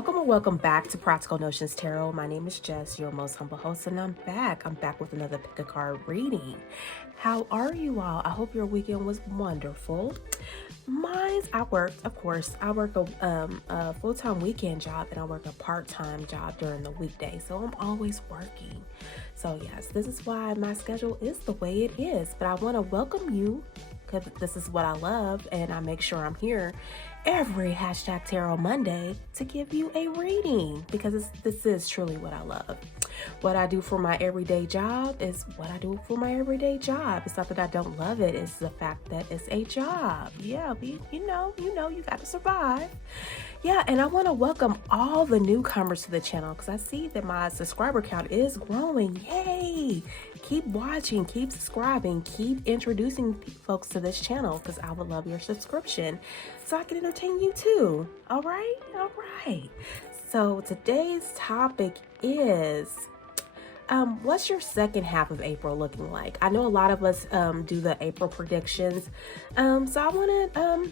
Welcome or welcome back to Practical Notions Tarot. My name is Jess, your most humble host, and I'm back. I'm back with another pick a card reading. How are you all? I hope your weekend was wonderful. I work a full-time weekend job and I work a part-time job during the weekday. So I'm always working. So yes, this is why my schedule is the way it is. But I want to welcome you because this is what I love, and I make sure I'm here every #Tarot Monday to give you a reading because this is truly what I love. What I do for my everyday job is what I do for my everyday job. It's not that I don't love it. It's the fact that it's a job. Yeah, you know, you got to survive. Yeah, and I want to welcome all the newcomers to the channel because I see that my subscriber count is growing. Yay! Keep watching, keep subscribing, keep introducing folks to this channel because I would love your subscription so I can entertain you too. All right? All right. So today's topic is what's your second half of April looking like? I know a lot of us do the April predictions. So I want to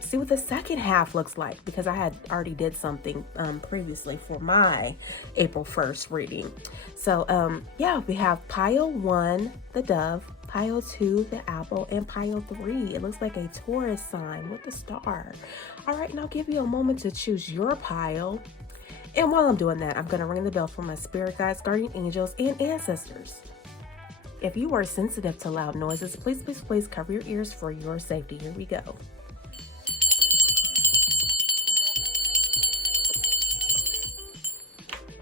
see what the second half looks like because I had already did something previously for my April 1st reading. So yeah, we have pile 1, the dove, pile 2, the apple, and pile 3. It looks like a Taurus sign with the star. All right, and I'll give you a moment to choose your pile. And while I'm doing that, I'm going to ring the bell for my spirit guides, guardian angels, and ancestors. If you are sensitive to loud noises, please cover your ears for your safety. Here we go.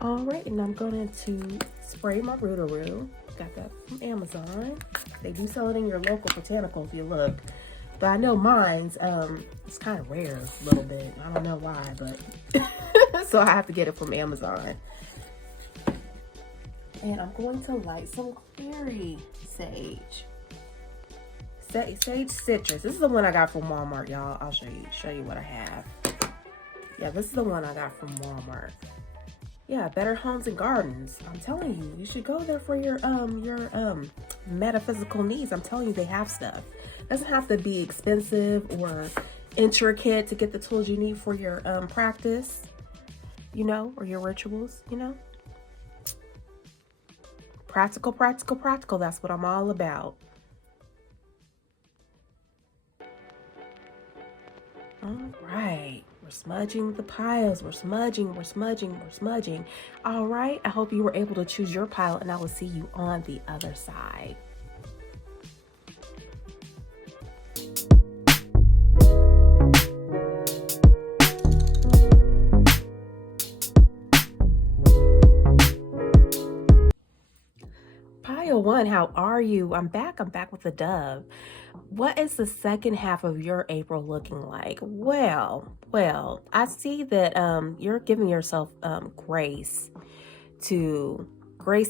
All right, and I'm going to spray my Rootaroo. Got that from Amazon. They do sell it in your local botanical if you look. But I know mine's, it's kind of rare a little bit. I don't know why, but so I have to get it from Amazon. And I'm going to light some clary sage. Sage citrus. This is the one I got from Walmart, y'all. I'll show you what I have. Yeah, this is the one I got from Walmart. Yeah, Better Homes and Gardens. I'm telling you, you should go there for your metaphysical needs. I'm telling you, they have stuff. It doesn't have to be expensive or intricate to get the tools you need for your practice, you know, or your rituals, you know. Practical. That's what I'm all about. All right. We're smudging the piles. We're smudging. All right. I hope you were able to choose your pile, and I will see you on the other side. Pile 1, how are you? I'm back with the dove. What is the second half of your April looking like? Well, I see that you're giving yourself grace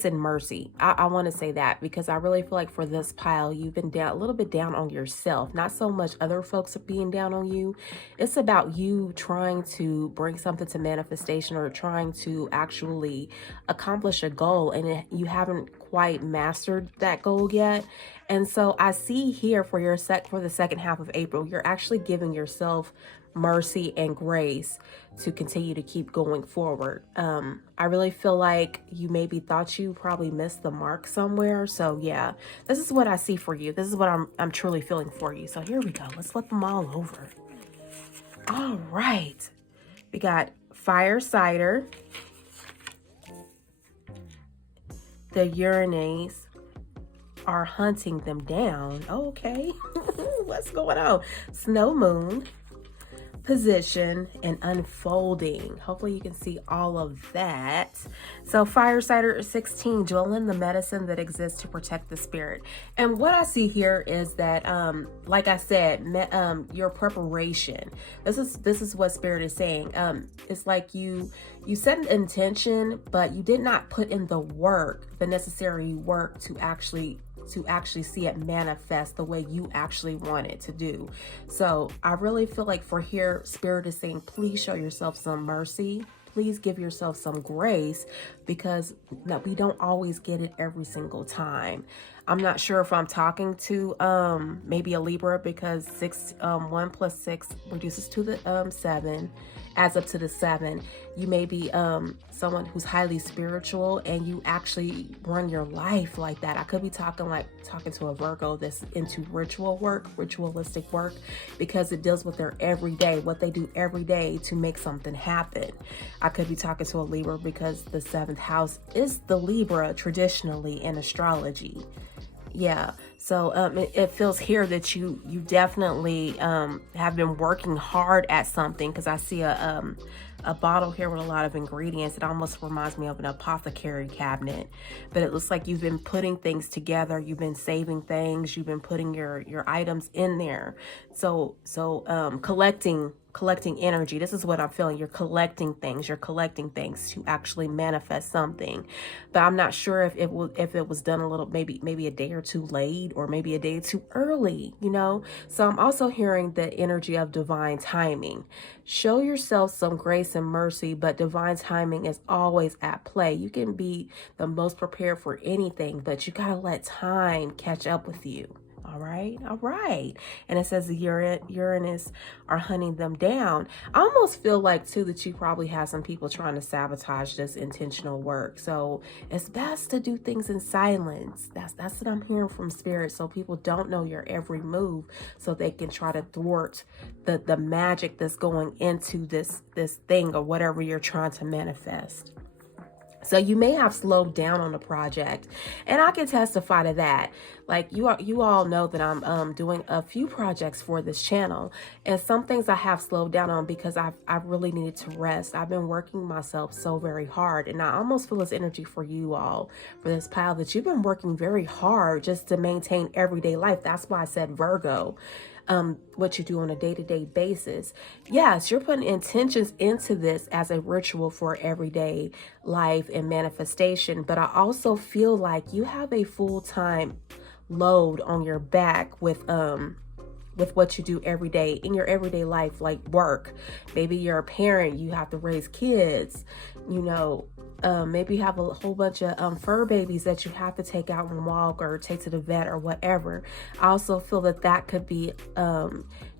and mercy. I want to say that because I really feel like for this pile, you've been down a little bit down on yourself. Not so much other folks are being down on you. It's about you trying to bring something to manifestation or trying to actually accomplish a goal, and you haven't quite mastered that goal yet. And so I see here for the second half of April, you're actually giving yourself mercy and grace to continue to keep going forward. I really feel like you maybe thought you probably missed the mark somewhere. So yeah, this is what I see for you. This is what I'm truly feeling for you. So here we go. Let's flip them all over. All right. We got fire cider. The Uranus are hunting them down. Okay. What's going on? Snow moon, position, and unfolding. Hopefully you can see all of that. So fire cider 16, dwelling the medicine that exists to protect the spirit. And what I see here is that like I said, your preparation. This is what spirit is saying. It's like you set an intention, but you did not put in the necessary work to actually see it manifest the way you actually want it to do. So I really feel like for here, spirit is saying, please show yourself some mercy. Please give yourself some grace because we don't always get it every single time. I'm not sure if I'm talking to maybe a Libra, because 1 plus 6 reduces to the 7, adds up to the 7. You may be someone who's highly spiritual, and you actually run your life like that. I could be talking to a Virgo that's into ritualistic work, because it deals with their everyday, what they do every day to make something happen. I could be talking to a Libra because the 7th house is the Libra traditionally in astrology. Yeah, so it feels here that you definitely have been working hard at something, because I see a bottle here with a lot of ingredients. It almost reminds me of an apothecary cabinet, but it looks like you've been putting things together. You've been saving things. You've been putting your items in there. So collecting energy. This is what I'm feeling. You're collecting things. You're collecting things to actually manifest something. But I'm not sure if it was done a little, maybe a day or two late, or maybe a day too early, you know? So I'm also hearing the energy of divine timing. Show yourself some grace and mercy, but divine timing is always at play. You can be the most prepared for anything, but you got to let time catch up with you. All right. And it says the Uranus are hunting them down. I almost feel like too that you probably have some people trying to sabotage this intentional work. So it's best to do things in silence. That's what I'm hearing from Spirit. So people don't know your every move, so they can try to thwart the magic that's going into this thing, or whatever you're trying to manifest. So you may have slowed down on the project, and I can testify to that. Like you all know that I'm doing a few projects for this channel, and some things I have slowed down on because I've really needed to rest. I've been working myself so very hard, and I almost feel this energy for you all, for this pile, that you've been working very hard just to maintain everyday life. That's why I said Virgo. What you do on a day-to-day basis. Yes, you're putting intentions into this as a ritual for everyday life and manifestation, but I also feel like you have a full-time load on your back with what you do every day in your everyday life, like work. Maybe you're a parent, you have to raise kids, you know. Maybe you have a whole bunch of fur babies that you have to take out and walk, or take to the vet, or whatever. I also feel that could be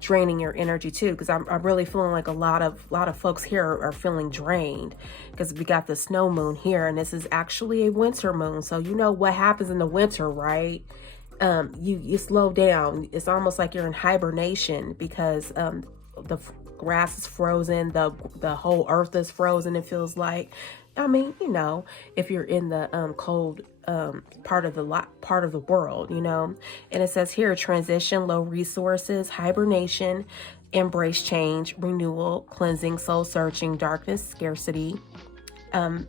draining your energy too, because I'm really feeling like a lot of folks here are feeling drained, because we got the snow moon here, and this is actually a winter moon. So you know what happens in the winter, right? You slow down. It's almost like you're in hibernation, because the grass is frozen, the whole earth is frozen. It feels like, I mean, you know, if you're in the cold part of the world, you know. And it says here, transition, low resources, hibernation, embrace change, renewal, cleansing, soul searching, darkness, scarcity.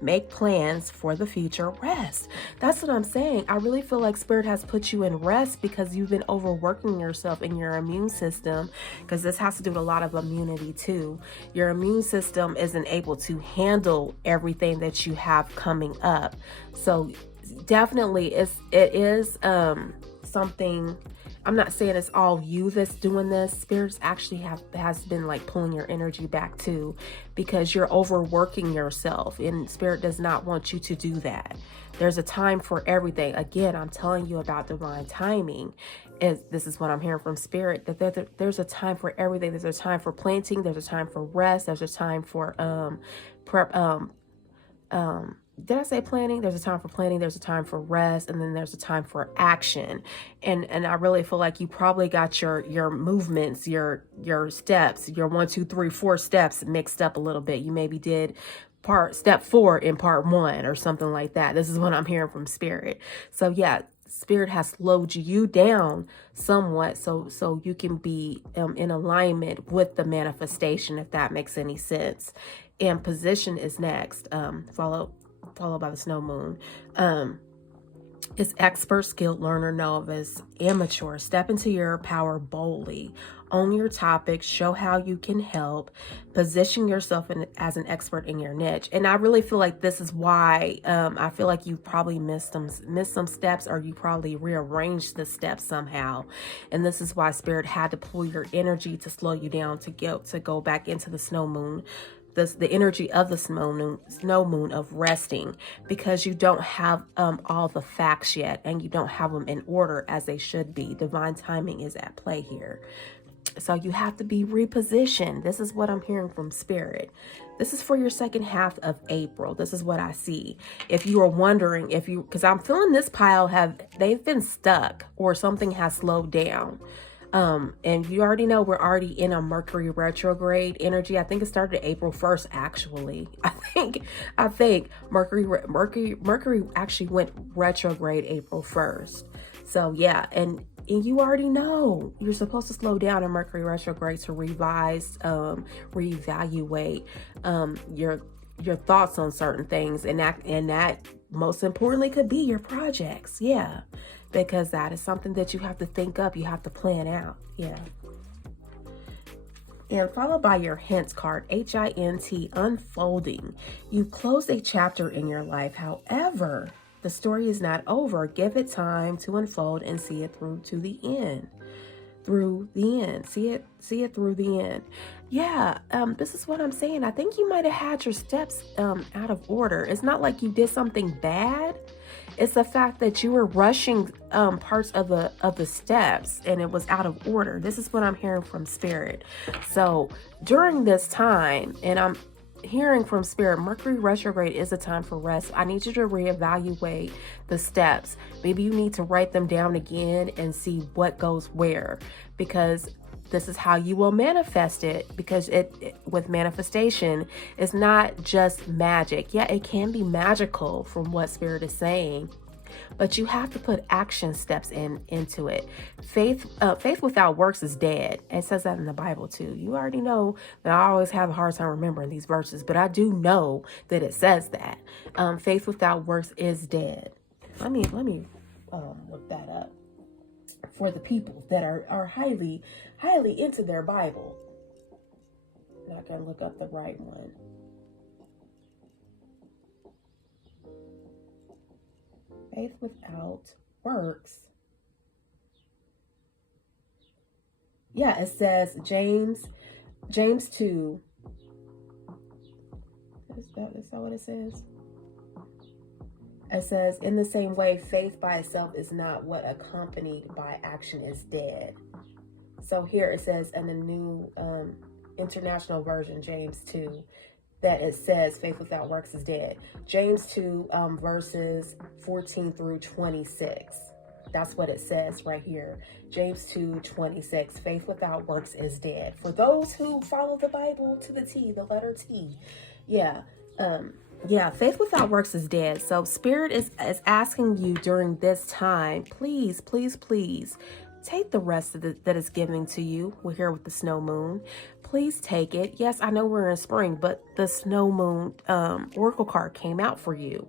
Make plans for the future, rest. That's what I'm saying. I really feel like Spirit has put you in rest, because you've been overworking yourself in your immune system, because this has to do with a lot of immunity too. Your immune system isn't able to handle everything that you have coming up. So definitely it is something. I'm not saying it's all you that's doing this. Spirits actually has been like pulling your energy back too, because you're overworking yourself, and Spirit does not want you to do that. There's a time for everything. Again, I'm telling you about divine timing. This is what I'm hearing from Spirit, that there's a time for everything. There's a time for planting. There's a time for rest. There's a time for prep. Did I say planning? There's a time for planning, there's a time for rest, and then there's a time for action. And I really feel like you probably got your movements, your steps, your 1, 2, 3, 4 steps mixed up a little bit. You maybe did step 4 in part 1 or something like that. This is what I'm hearing from Spirit. So yeah, Spirit has slowed you down somewhat, so you can be in alignment with the manifestation, if that makes any sense. And position is next, followed by the snow moon. It's expert, skilled, learner, novice, amateur. Step into your power boldly. Own your topic. Show how you can help. Position yourself as an expert in your niche. And I really feel like this is why I feel like you probably missed some steps, or you probably rearranged the steps somehow. And this is why Spirit had to pull your energy to slow you down, to go back into the snow moon, the energy of the snow moon of resting, because you don't have all the facts yet, and you don't have them in order as they should be. Divine timing is at play here. So you have to be repositioned. This is what I'm hearing from Spirit. This is for your second half of April. This is what I see. If you are wondering because I'm feeling this pile they've been stuck, or something has slowed down. And you already know we're already in a Mercury retrograde energy. I think it started April 1st, actually. I think Mercury actually went retrograde April 1st. So yeah, and you already know you're supposed to slow down in Mercury retrograde to revise, reevaluate your thoughts on certain things, and that most importantly could be your projects. Yeah, because that is something that you have to think up, you have to plan out. Yeah. And followed by your hints card, HINT, unfolding. You closed a chapter in your life. However, the story is not over. Give it time to unfold and see it through to the end. See it through the end. Yeah, this is what I'm saying. I think you might have had your steps out of order. It's not like you did something bad. It's the fact that you were rushing parts of the steps, and it was out of order. This is what I'm hearing from Spirit. So during this time, and I'm hearing from Spirit, Mercury retrograde is a time for rest. I need you to reevaluate the steps. Maybe you need to write them down again and see what goes where, because this is how you will manifest it. Because with manifestation, it's not just magic. Yeah, it can be magical from what Spirit is saying, but you have to put action steps into it. Faith without works is dead. It says that in the Bible too. You already know that I always have a hard time remembering these verses, but I do know that it says that. Faith without works is dead. Let me look that up for the people that are highly into their Bible. I'm not gonna look up the right one. Faith without works. Yeah, it says James 2. Is that what it says? It says, in the same way, faith by itself is not what accompanied by action is dead. So here it says in the new international version, James 2, that it says faith without works is dead. James 2 verses 14 through 26. That's what it says right here. James 2:26. Faith without works is dead. For those who follow the Bible to the T, the letter T. Yeah. Faith without works is dead. So Spirit is asking you during this time, please, please, please take the rest that is giving to you. We're here with the snow moon. Please take it. Yes, I know we're in spring, but the snow moon oracle card came out for you.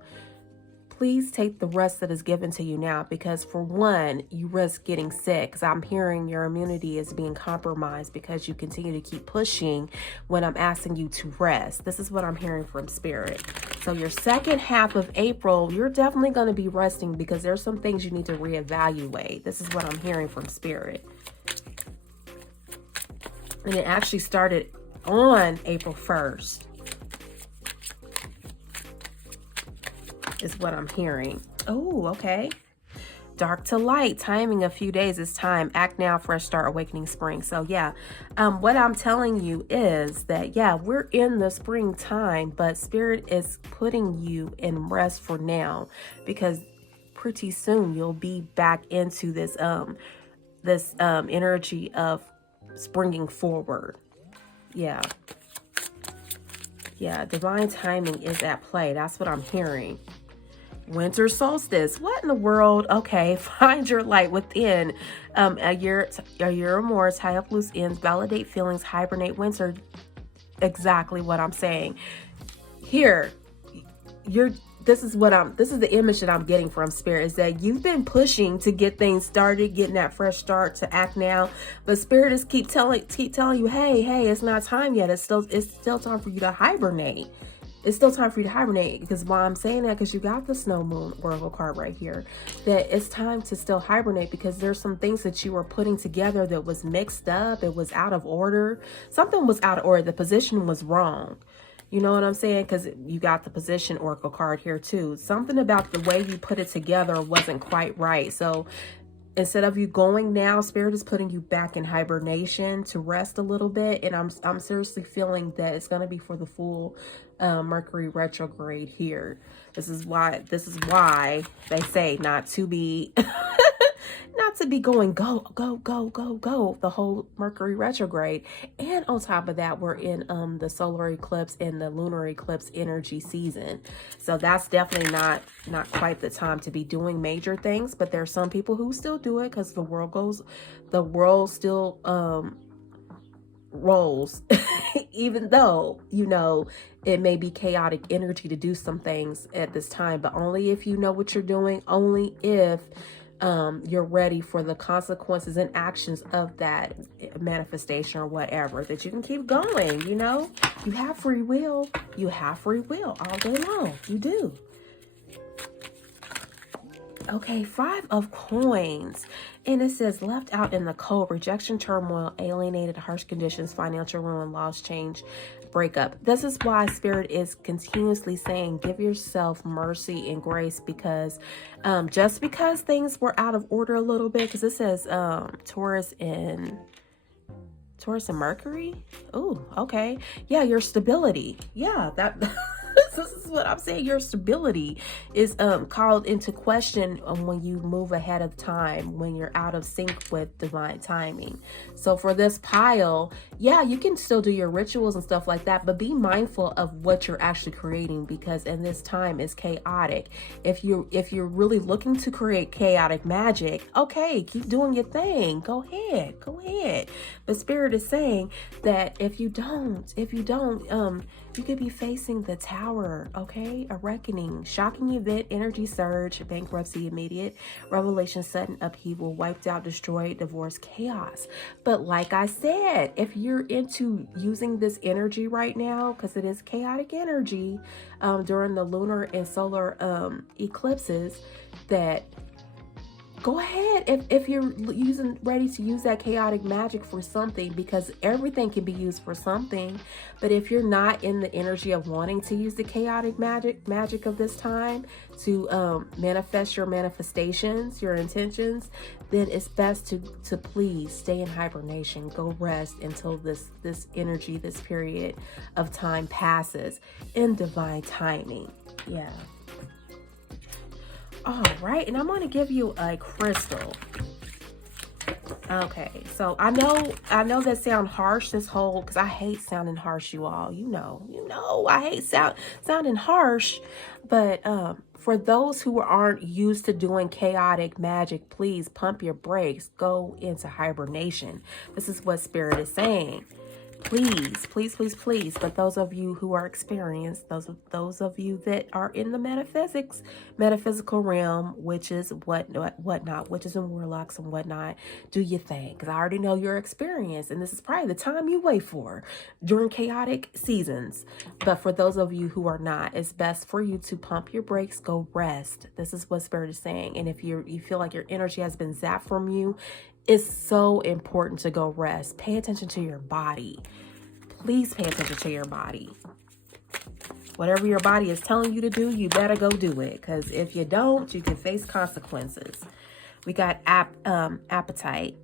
Please take the rest that is given to you now, because for one, you risk getting sick. Because I'm hearing your immunity is being compromised because you continue to keep pushing when I'm asking you to rest. This is what I'm hearing from Spirit. So your second half of April, you're definitely going to be resting because there's some things you need to reevaluate. This is what I'm hearing from Spirit. And it actually started on April 1st. Is what I'm hearing. Oh, okay. Dark to light, timing a few days is time. Act now, fresh start, awakening spring. So yeah, what I'm telling you is that, yeah, we're in the springtime, but Spirit is putting you in rest for now, because pretty soon you'll be back into this energy of springing forward. Yeah, divine timing is at play. That's what I'm hearing. Winter solstice. What in the world? Okay, find your light within. A year or more. Tie up loose ends. Validate feelings. Hibernate. Winter. Exactly what I'm saying. Here, this is the image that I'm getting from Spirit, is that you've been pushing to get things started, getting that fresh start, to act now, but Spirit is keep telling you, hey, it's not time yet. It's still time for you to hibernate. It's still time for you to hibernate. Because why I'm saying that, because you got the snow moon oracle card right here, that it's time to still hibernate, because there's some things that you were putting together that was mixed up. It was out of order. Something was out of order. The position was wrong. You know what I'm saying? Because you got the position oracle card here too. Something about the way you put it together wasn't quite right. So instead of you going now, Spirit is putting you back in hibernation to rest a little bit. And I'm seriously feeling that it's going to be for the full Mercury retrograde here. This is why they say not to be not to be going go the whole Mercury retrograde. And on top of that, we're in the solar eclipse and the lunar eclipse energy season. So that's definitely not quite the time to be doing major things, but there's some people who still do it because the world still rolls even though, you know, it may be chaotic energy to do some things at this time, but only if you know what you're doing, only if you're ready for the consequences and actions of that manifestation or whatever, that you can keep going. You know, you have free will. You have free will all day long. You do. Okay, 5 of coins. And it says left out in the cold, rejection, turmoil, alienated, harsh conditions, financial ruin, loss, change, breakup. This is why Spirit is continuously saying, give yourself mercy and grace, because just because things were out of order a little bit, because it says Taurus and Mercury. Oh, okay. Yeah, your stability. Yeah, that this is what I'm saying. Your stability is called into question when you move ahead of time, when you're out of sync with divine timing. So for this pile, yeah, you can still do your rituals and stuff like that, but be mindful of what you're actually creating, because in this time is chaotic. If you're really looking to create chaotic magic, okay, keep doing your thing. Go ahead. But Spirit is saying that if you don't, you could be facing the tower, okay? A reckoning, shocking event, energy surge, bankruptcy, immediate revelation, sudden upheaval, wiped out, destroyed, divorce, chaos. But like I said, if you're into using this energy right now, because it is chaotic energy during the lunar and solar eclipses, that go ahead if you're ready to use that chaotic magic for something, because everything can be used for something. But if you're not in the energy of wanting to use the chaotic magic of this time to manifest your manifestations, your intentions, then it's best to please stay in hibernation. Go rest until this energy, this period of time passes in divine timing. Yeah. All right, and I'm going to give you a crystal. Okay, so I know that sound harsh, this whole, because I hate sounding harsh, you all. You know, I hate sounding harsh, but for those who aren't used to doing chaotic magic, please pump your brakes. Go into hibernation. This is what Spirit is saying. Please. But those of you who are experienced, those of you that are in the metaphysical realm, witches, whatnot, witches and warlocks and whatnot, do your thing. Because I already know your experience, and this is probably the time you wait for during chaotic seasons. But for those of you who are not, it's best for you to pump your brakes, go rest. This is what Spirit is saying. And if you feel like your energy has been zapped from you, it's so important to go rest. Pay attention to your body. Please pay attention to your body. Whatever your body is telling you to do, you better go do it. Because if you don't, you can face consequences. We got appetite.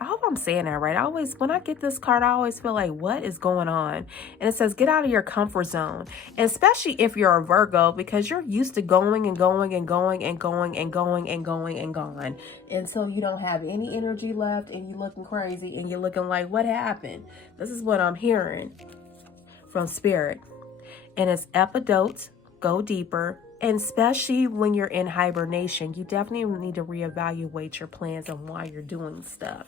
I hope I'm saying that right. When I get this card, I always feel like, what is going on? And it says, get out of your comfort zone. And especially if you're a Virgo, because you're used to going and going and going and going and going and going and going until you don't have any energy left and you're looking crazy and you're looking like, what happened? This is what I'm hearing from Spirit. And it's epidote, go deeper. And especially when you're in hibernation, you definitely need to reevaluate your plans and why you're doing stuff.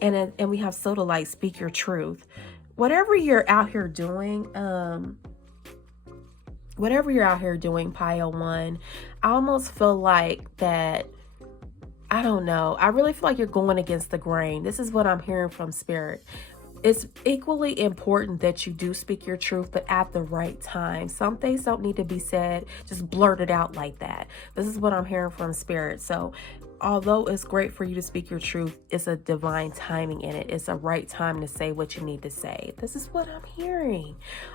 And we have Soda Light, speak your truth. Whatever you're out here doing, Pile 1, I almost feel like that, I don't know. I really feel like you're going against the grain. This is what I'm hearing from Spirit. it's equally important that you do speak your truth, but at the right time. Some things don't need to be said, just blurt it out like that. This is what I'm hearing from Spirit. So although it's great for you to speak your truth, it's a divine timing in it. It's a right time to say what you need to say. This is what I'm hearing.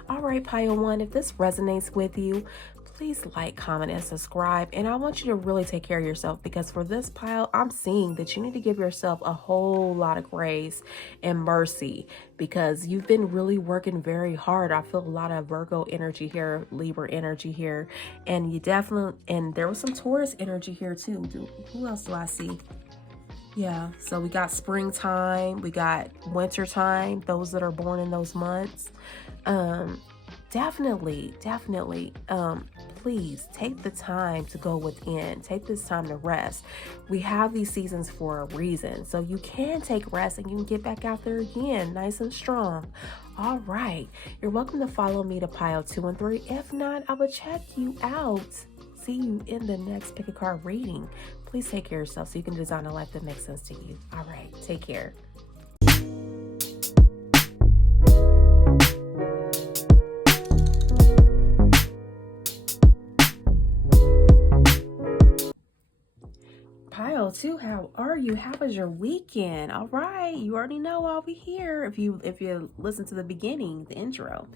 All right, Pile 1, if this resonates with you, please like, comment, and subscribe. And I want you to really take care of yourself, because for this pile, I'm seeing that you need to give yourself a whole lot of grace and mercy, because you've been really working very hard. I feel a lot of Virgo energy here, Libra energy here, and you definitely, and there was some Taurus energy here too. Who else do I see? Yeah, so we got springtime, we got wintertime, those that are born in those months. Definitely, please take the time to go within. Take this time to rest. We have these seasons for a reason. So you can take rest and you can get back out there again, nice and strong. All right. You're welcome to follow me to pile 2 and 3. If not, I will check you out. See you in the next pick a card reading. Please take care of yourself so you can design a life that makes sense to you. All right. Take care. Pile 2, how are you? How was your weekend? All right, you already know I'll be here. If you listen to the beginning, the intro,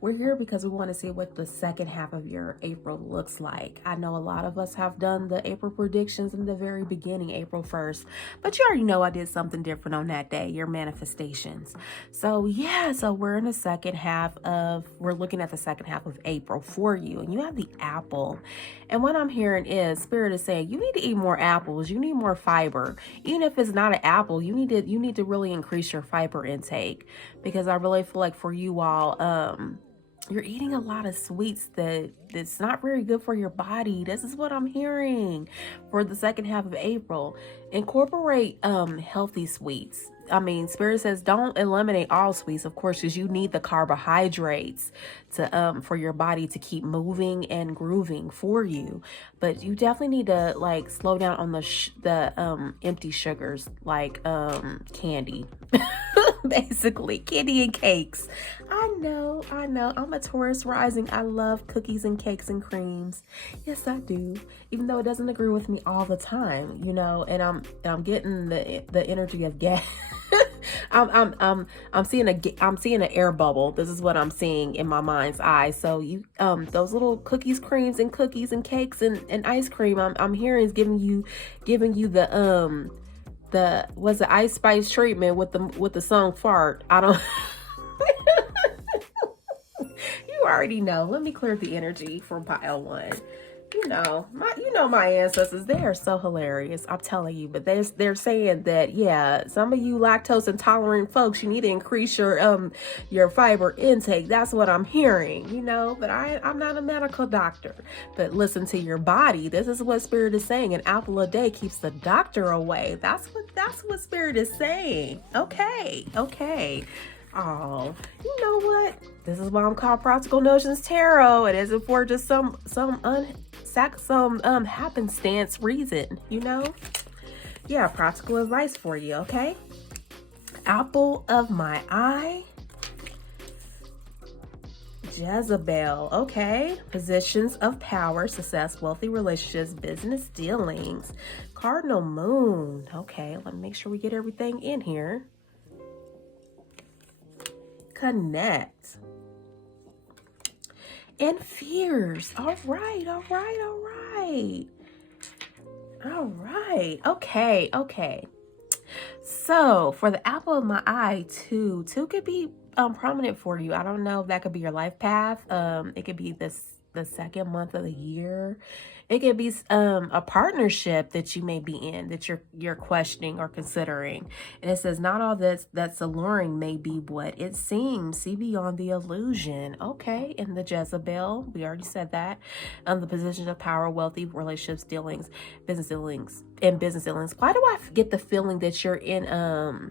we're here because we want to see what the second half of your April looks like. I know a lot of us have done the April predictions in the very beginning, April 1st, but you already know I did something different on that day, your manifestations. So yeah, so we're in the second half of, we're looking at the second half of April for you, and you have the apple. And what I'm hearing is Spirit is saying you need to eat more apples. You need more fiber. Even if it's not an apple, you need to really increase your fiber intake, because I really feel like for you all, you're eating a lot of sweets that's not very good for your body. This is what I'm hearing for the second half of April. Incorporate healthy sweets. I mean, Spirit says don't eliminate all sweets, of course, because you need the carbohydrates to for your body to keep moving and grooving for you. But you definitely need to like slow down on the empty sugars, like candy. Basically candy and cakes. I know I'm a Taurus rising. I love cookies and cakes and creams. Yes, I do, even though it doesn't agree with me all the time, you know. And I'm getting the energy of gas. I'm seeing an air bubble. This is what I'm seeing in my mind's eye. So you those little cookies, creams, and cookies and cakes and ice cream, I'm hearing is giving you the was the Ice Spice treatment with the song fart. I don't you already know. Let me clear the energy from pile 1. You know my ancestors, they are so hilarious, I'm telling you. But they're saying that, yeah, some of you lactose intolerant folks, you need to increase your fiber intake. That's what I'm hearing, you know. But I'm not a medical doctor. But listen to your body. This is what Spirit is saying. An apple a day keeps the doctor away. That's what Spirit is saying. Okay. Oh, you know what? This is why I'm called Practical Notions Tarot. It isn't for just some happenstance reason, you know? Yeah, practical advice for you, okay? Apple of my eye. Jezebel, okay. Positions of power, success, wealthy relationships, business dealings. Cardinal moon. Okay, let me make sure we get everything in here. Connect. And fears. All right. Okay. So for the apple of my eye, two could be prominent for you. I don't know if that could be your life path. It could be the second month of the year. It could be a partnership that you may be in, that you're questioning or considering. And it says not all that's alluring may be what it seems. See beyond the illusion. Okay, and the Jezebel, we already said that. The positions of power, wealthy relationships, dealings, business dealings. Why do I get the feeling that you're in a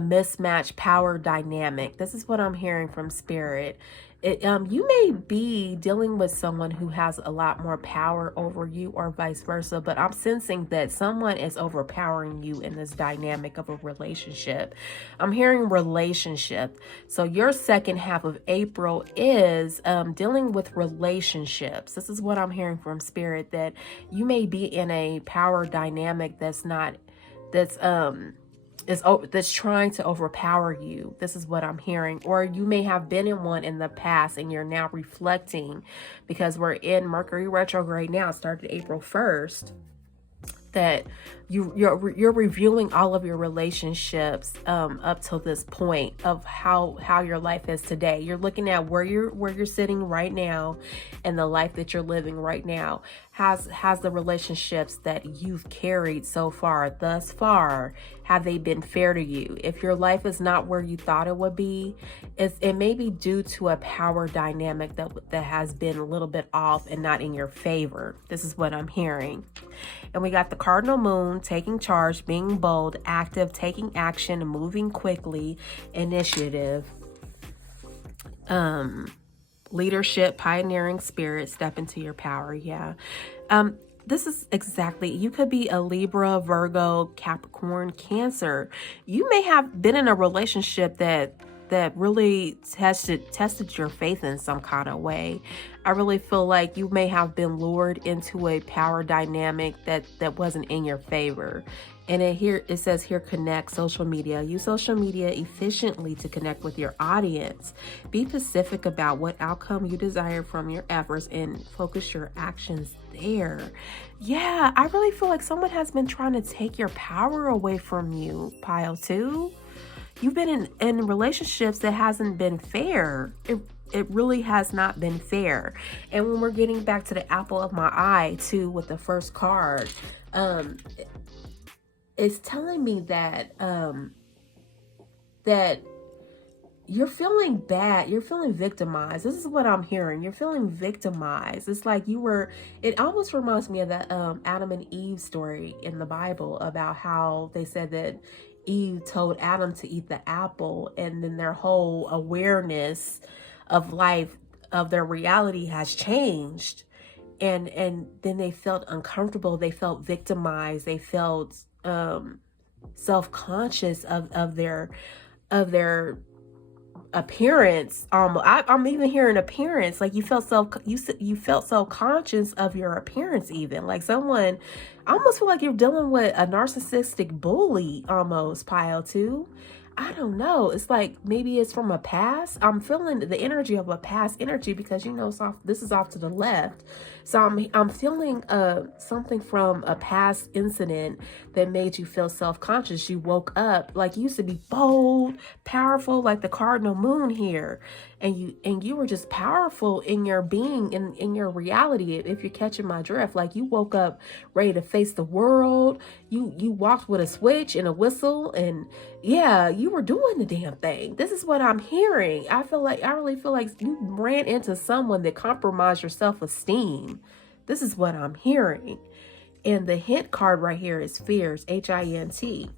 mismatched power dynamic? This is what I'm hearing from Spirit. You may be dealing with someone who has a lot more power over you or vice versa, but I'm sensing that someone is overpowering you in this dynamic of a relationship. I'm hearing relationship. So your second half of April is dealing with relationships. This is what I'm hearing from Spirit, that you may be in a power dynamic that's that's trying to overpower you. This is what I'm hearing. Or you may have been in one in the past and you're now reflecting, because we're in Mercury retrograde now, started April 1st, that you're reviewing all of your relationships up till this point of how your life is today. You're looking at where you're sitting right now and the life that you're living right now. Has the relationships that you've carried so far, thus far, have they been fair to you? If your life is not where you thought it would be, it may be due to a power dynamic that has been a little bit off and not in your favor. This is what I'm hearing. And we got the cardinal moon, taking charge, being bold, active, taking action, moving quickly, initiative, leadership, pioneering spirit, step into your power. Yeah. This is exactly, you could be a Libra, Virgo, Capricorn, Cancer. You may have been in a relationship that really tested your faith in some kind of way. I really feel like you may have been lured into a power dynamic that wasn't in your favor. And it says here, connect social media. Use social media efficiently to connect with your audience. Be specific about what outcome you desire from your efforts and focus your actions there. Yeah, I really feel like someone has been trying to take your power away from you, pile 2. You've been in relationships that hasn't been fair. It really has not been fair. And when we're getting back to the apple of my eye too, with the first card, it's telling me that that you're feeling bad. You're feeling victimized. This is what I'm hearing. You're feeling victimized. It's like it almost reminds me of that Adam and Eve story in the Bible about how they said that Eve told Adam to eat the apple, and then their whole awareness of life, of their reality, has changed. And then they felt uncomfortable. They felt victimized. They felt self-conscious of their appearance. I'm even hearing appearance. Like you felt self-conscious of your appearance, even like someone. I almost feel like you're dealing with a narcissistic bully, almost, pile 2. I don't know. It's like maybe it's from a past. I'm feeling the energy of a past energy, because this is off to the left. So I'm feeling something from a past incident that made you feel self-conscious. You woke up, like you used to be bold, powerful, like the cardinal moon here, and you were just powerful in your being, in your reality. If you're catching my drift, like you woke up ready to face the world. You walked with a switch and a whistle, and yeah, you were doing the damn thing. This is what I'm hearing. I really feel like you ran into someone that compromised your self-esteem. This is what I'm hearing. And the hint card right here is fears, Hint.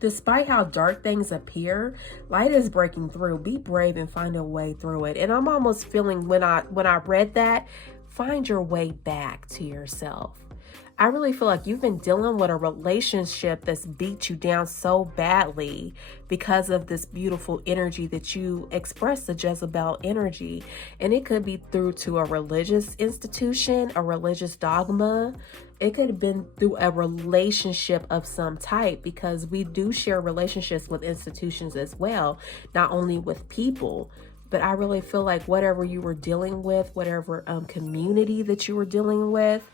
Despite how dark things appear, light is breaking through. Be brave and find a way through it. And I'm almost feeling, when I read that, find your way back to yourself. I really feel like you've been dealing with a relationship that's beat you down so badly because of this beautiful energy that you express, the Jezebel energy. And it could be through to a religious institution, a religious dogma. It could have been through a relationship of some type, because we do share relationships with institutions as well, not only with people. But I really feel like whatever you were dealing with, whatever community that you were dealing with,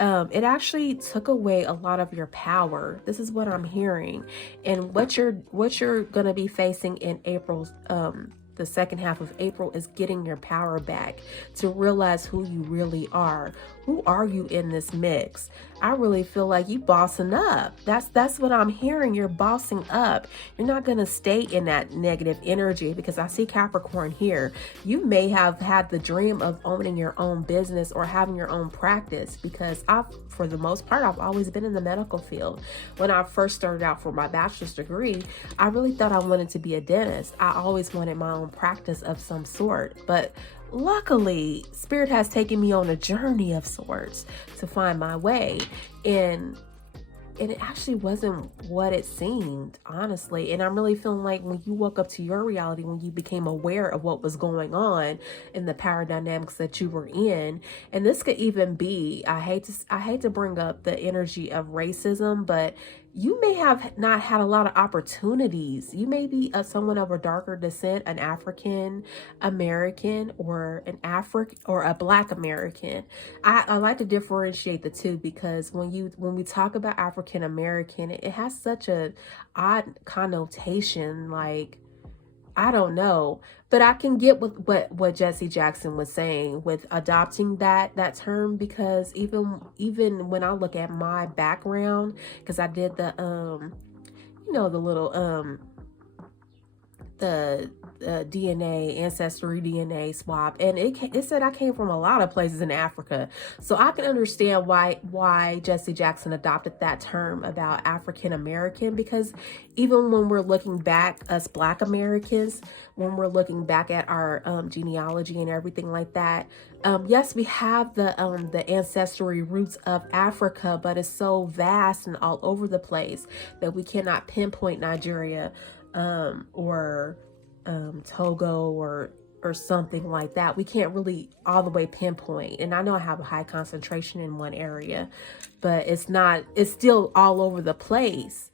it actually took away a lot of your power. This is what I'm hearing. And what you're going to be facing in April, the second half of April, is getting your power back to realize who you really are. Who are you in this mix? I really feel like you bossing up. That's what I'm hearing. You're bossing up. You're not going to stay in that negative energy, because I see Capricorn here. You may have had the dream of owning your own business or having your own practice, because for the most part, I've always been in the medical field. When I first started out for my bachelor's degree, I really thought I wanted to be a dentist. I always wanted my own practice of some sort. But luckily, Spirit has taken me on a journey of sorts to find my way. And it actually wasn't what it seemed, honestly. And I'm really feeling like when you woke up to your reality, when you became aware of what was going on in the power dynamics that you were in, and this could even be, I hate to bring up the energy of racism, but you may have not had a lot of opportunities. You may be someone of a darker descent, an African American, or a Black American. I like to differentiate the two, because when we talk about African American, it has such a odd connotation. Like, I don't know, but I can get with what Jesse Jackson was saying with adopting that term, because even when I look at my background, because I did the the little the DNA, ancestry DNA swap, and it said I came from a lot of places in Africa. So I can understand why Jesse Jackson adopted that term about African American, because even when we're looking back, us Black Americans, when we're looking back at our genealogy and everything like that, yes, we have the ancestry roots of Africa, but it's so vast and all over the place that we cannot pinpoint Nigeria or Togo or something like that. We can't really all the way pinpoint. And I know I have a high concentration in one area, but it's still all over the place.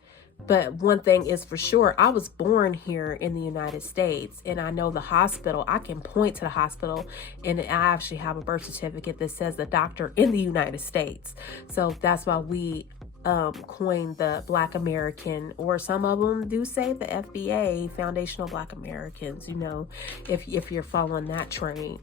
But one thing is for sure, I was born here in the United States, and I know the hospital. I can point to the hospital, and I actually have a birth certificate that says the doctor in the United States. So that's why we coined the Black American, or some of them do say the FBA, Foundational Black Americans. You know, if you're following that train,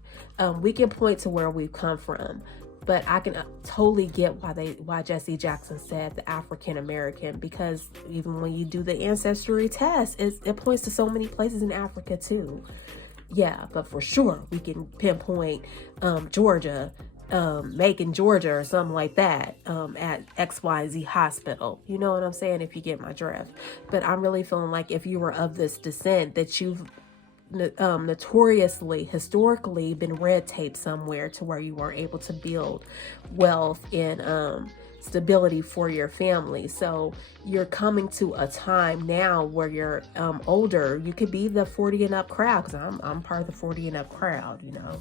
we can point to where we've come from. But I can totally get why Jesse Jackson said the African American, because even when you do the ancestry test, it points to so many places in Africa too. Yeah, but for sure we can pinpoint Georgia, Macon, Georgia, or something like that, at XYZ hospital. You know what I'm saying? If you get my drift. But I'm really feeling like if you were of this descent, that you've notoriously, historically been red taped somewhere to where you weren't able to build wealth and stability for your family. So you're coming to a time now where you're older. You could be the 40 and up crowd, because I'm part of the 40 and up crowd, you know.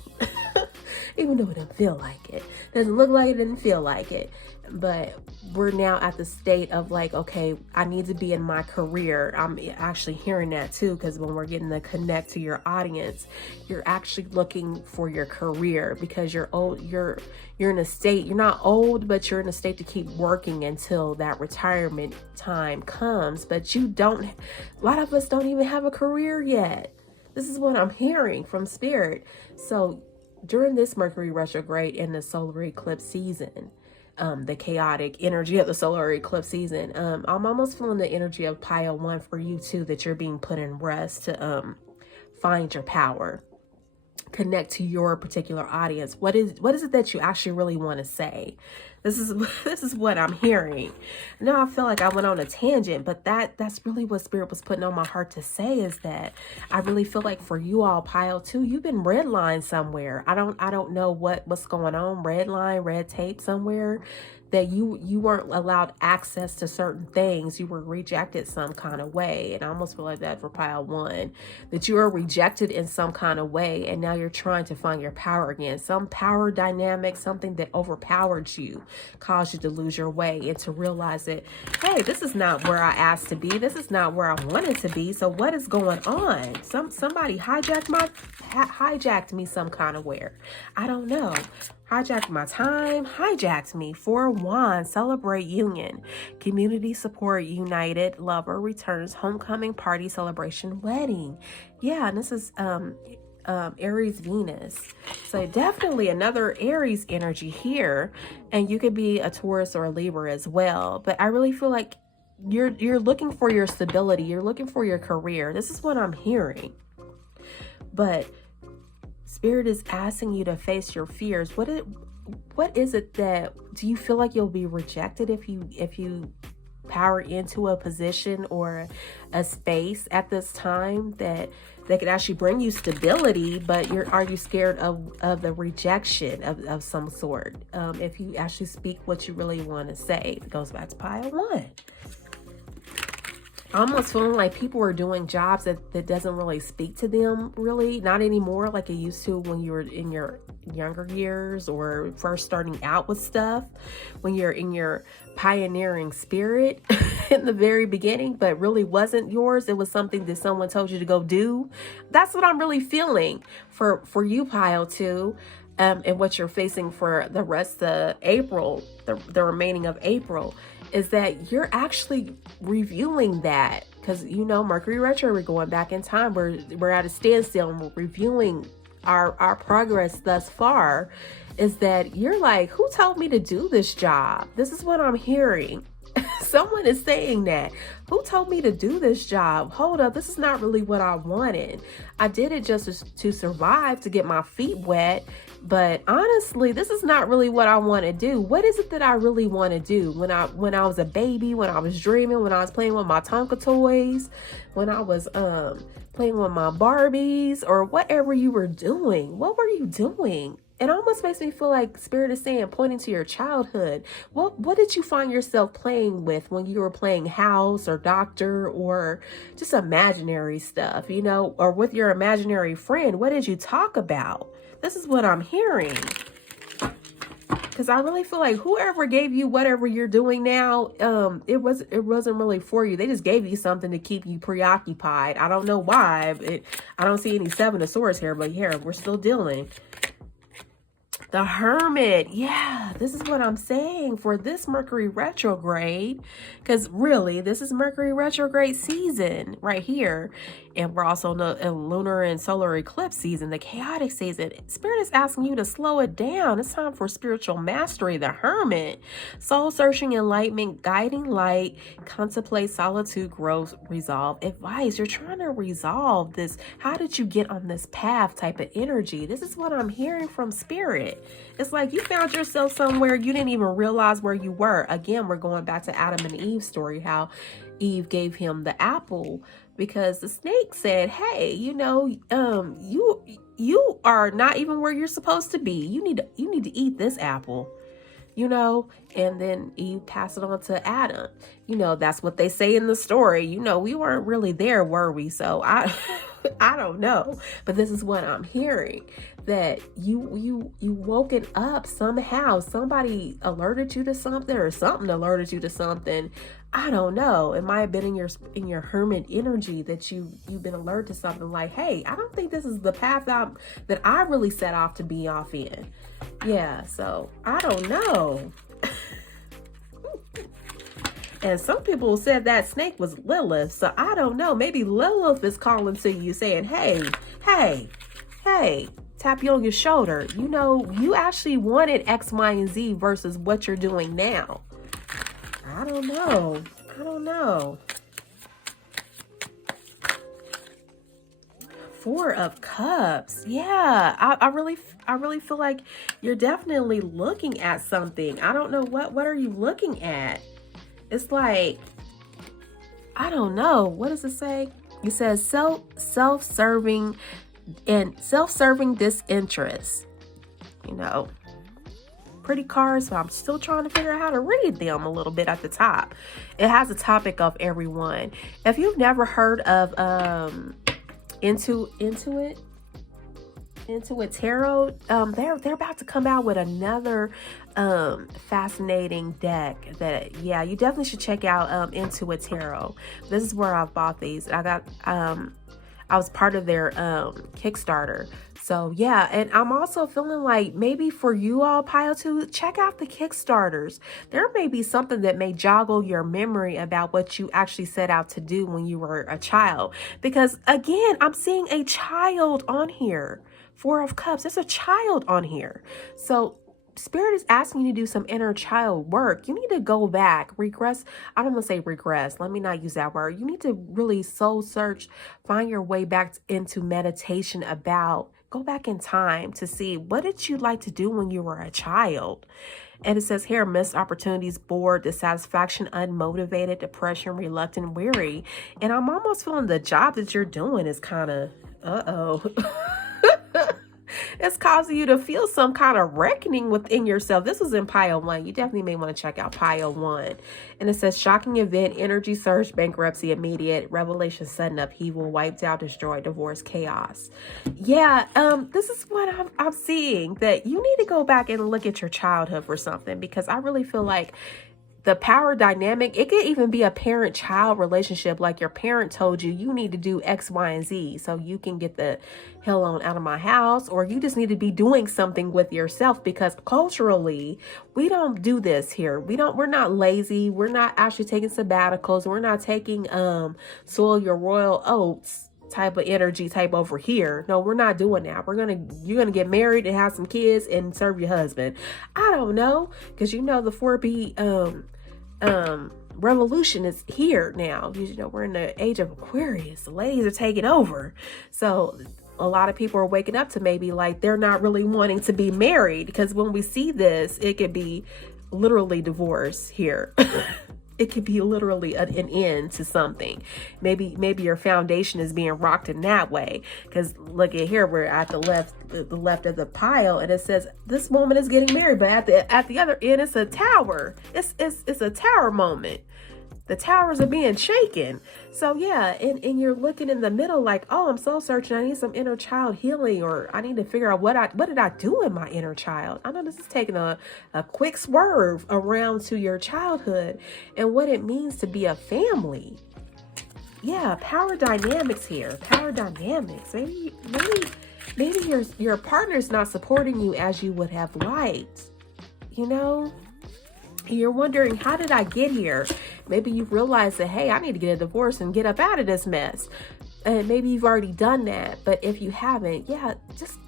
Even though it didn't feel like it. Doesn't look like it, didn't feel like it. But we're now at the state of like, okay, I need to be in my career. I'm actually hearing that too, because when we're getting to connect to your audience, you're actually looking for your career, because you're old, you're in a state, you're not old, but you're in a state to keep working until that retirement time comes. But a lot of us don't even have a career yet. This is what I'm hearing from Spirit. So during this Mercury retrograde in the solar eclipse season, the chaotic energy of the solar eclipse season, I'm almost feeling the energy of Pile 1 for you too, that you're being put in rest to find your power, connect to your particular audience. What is it that you actually really want to say? This is what I'm hearing. Now I feel like I went on a tangent, but that's really what Spirit was putting on my heart to say, is that I really feel like for you all, Pile 2, you've been redlined somewhere. I don't know what's going on, red tape somewhere, that you weren't allowed access to certain things. You were rejected some kind of way. And I almost feel like that for Pile 1, that you were rejected in some kind of way, and now you're trying to find your power again. Some power dynamic, something that overpowered you, caused you to lose your way and to realize that, hey, this is not where I asked to be. This is not where I wanted to be. So what is going on? Somebody hijacked me some kind of where. I don't know. Hijacked my time, hijacked me. 4 of Wands, celebrate union. Community support, united. Lover returns, homecoming, party, celebration, wedding. Yeah, and this is Aries Venus. So definitely another Aries energy here. And you could be a Taurus or a Libra as well. But I really feel like you're looking for your stability. You're looking for your career. This is what I'm hearing. But Spirit is asking you to face your fears. What is it that, do you feel like you'll be rejected if you power into a position or a space at this time, that that could actually bring you stability, but are you scared of the rejection of some sort? If you actually speak what you really want to say, it goes back to pile 1. Almost feeling like people are doing jobs that doesn't really speak to them, really, not anymore like it used to when you were in your younger years or first starting out with stuff, when you're in your pioneering spirit in the very beginning, but really wasn't yours. It was something that someone told you to go do. That's what I'm really feeling for you, pile 2. And what you're facing for the rest of April, the remaining of April, is that you're actually reviewing that, because Mercury retro, we're going back in time, we're at a standstill and we're reviewing our progress thus far. Is that you're like, who told me to do this job? This is what I'm hearing. Someone is saying that. Who told me to do this job? Hold up, this is not really what I wanted. I did it just to survive, to get my feet wet. But honestly, this is not really what I want to do. What is it that I really want to do? When I was a baby, when I was dreaming, when I was playing with my Tonka toys, when I was playing with my Barbies, or whatever you were doing. What were you doing? It almost makes me feel like Spirit is saying, pointing to your childhood. What did you find yourself playing with when you were playing house or doctor or just imaginary stuff, or with your imaginary friend? What did you talk about? This is what I'm hearing. Because I really feel like whoever gave you whatever you're doing now, it wasn't really for you. They just gave you something to keep you preoccupied. I don't know why. I don't see any 7 of Swords here, but here, we're still dealing. The Hermit. Yeah, this is what I'm saying for this Mercury retrograde. Because really, this is Mercury retrograde season right here. And we're also in the lunar and solar eclipse season, the chaotic season. Spirit is asking you to slow it down. It's time for spiritual mastery, the Hermit. Soul searching, enlightenment, guiding light, contemplate, solitude, growth, resolve, advice. You're trying to resolve this. How did you get on this path type of energy? This is what I'm hearing from Spirit. It's like you found yourself somewhere you didn't even realize where you were. Again, we're going back to Adam and Eve's story, how Eve gave him the apple because the snake said, hey, you are not even where you're supposed to be. You need to eat this apple, and then Eve passed it on to Adam. That's what they say in the story. We weren't really there, were we? So I don't know, but this is what I'm hearing, that you woken up somehow. Somebody alerted you to something, or something alerted you to something. I don't know. It might have been in your hermit energy that you've been alerted to something like, hey, I don't think this is the path that I really set off to be off in. Yeah, so I don't know. And some people said that snake was Lilith. So I don't know. Maybe Lilith is calling to you saying, hey, tap you on your shoulder. You actually wanted X, Y, and Z versus what you're doing now. I don't know. Four of Cups. Yeah, I really feel like you're definitely looking at something. I don't know what are you looking at? It's like, I don't know. What does it say? It says self-serving disinterest. Pretty cards, but I'm still trying to figure out how to read them a little bit at the top. It has a topic of everyone. If you've never heard of Intuit Tarot, they're about to come out with another fascinating deck that, yeah, you definitely should check out Intuit Tarot. This is where I bought these. I was part of their Kickstarter. So yeah, and I'm also feeling like maybe for you all, Pile 2, check out the Kickstarters. There may be something that may joggle your memory about what you actually set out to do when you were a child. Because again, I'm seeing a child on here. 4 of Cups, there's a child on here. So Spirit is asking you to do some inner child work. You need to go back, regress. I don't want to say regress. Let me not use that word. You need to really soul search, find your way back into meditation go back in time to see what did you like to do when you were a child. And it says here, missed opportunities, bored, dissatisfaction, unmotivated, depression, reluctant, weary. And I'm almost feeling the job that you're doing is kind of Uh-oh. It's causing you to feel some kind of reckoning within yourself. This was in pile 1. You definitely may want to check out pile 1. And it says shocking event, energy surge, bankruptcy, immediate, revelation, sudden upheaval, wiped out, destroyed, divorce, chaos. Yeah, this is what I'm seeing, that you need to go back and look at your childhood for something, because I really feel like the power dynamic, it could even be a parent-child relationship. Like your parent told you, you need to do X, Y, and Z so you can get the hell on out of my house, or you just need to be doing something with yourself, because culturally, we don't do this here. We're not lazy. We're not actually taking sabbaticals. We're not taking soil your royal oats type of energy type over here. No, we're not doing that. You're gonna get married and have some kids and serve your husband. I don't know, because the 4B revolution is here now. We're in the age of Aquarius. The ladies are taking over. So a lot of people are waking up to maybe like they're not really wanting to be married, because when we see this, it could be literally divorce here. It could be literally an end to something. Maybe your foundation is being rocked in that way. Because look at here, we're at the left of the pile, and it says this woman is getting married, but at the other end, it's a tower. It's a tower moment. The towers are being shaken. So yeah, and you're looking in the middle like, oh, I'm soul searching. I need some inner child healing, or I need to figure out what did I do in my inner child. I know this is taking a quick swerve around to your childhood and what it means to be a family. Yeah, power dynamics here. Power dynamics. Maybe your partner's not supporting you as you would have liked. You're wondering, how did I get here? Maybe you've realized that, hey, I need to get a divorce and get up out of this mess. And maybe you've already done that. But if you haven't, yeah, just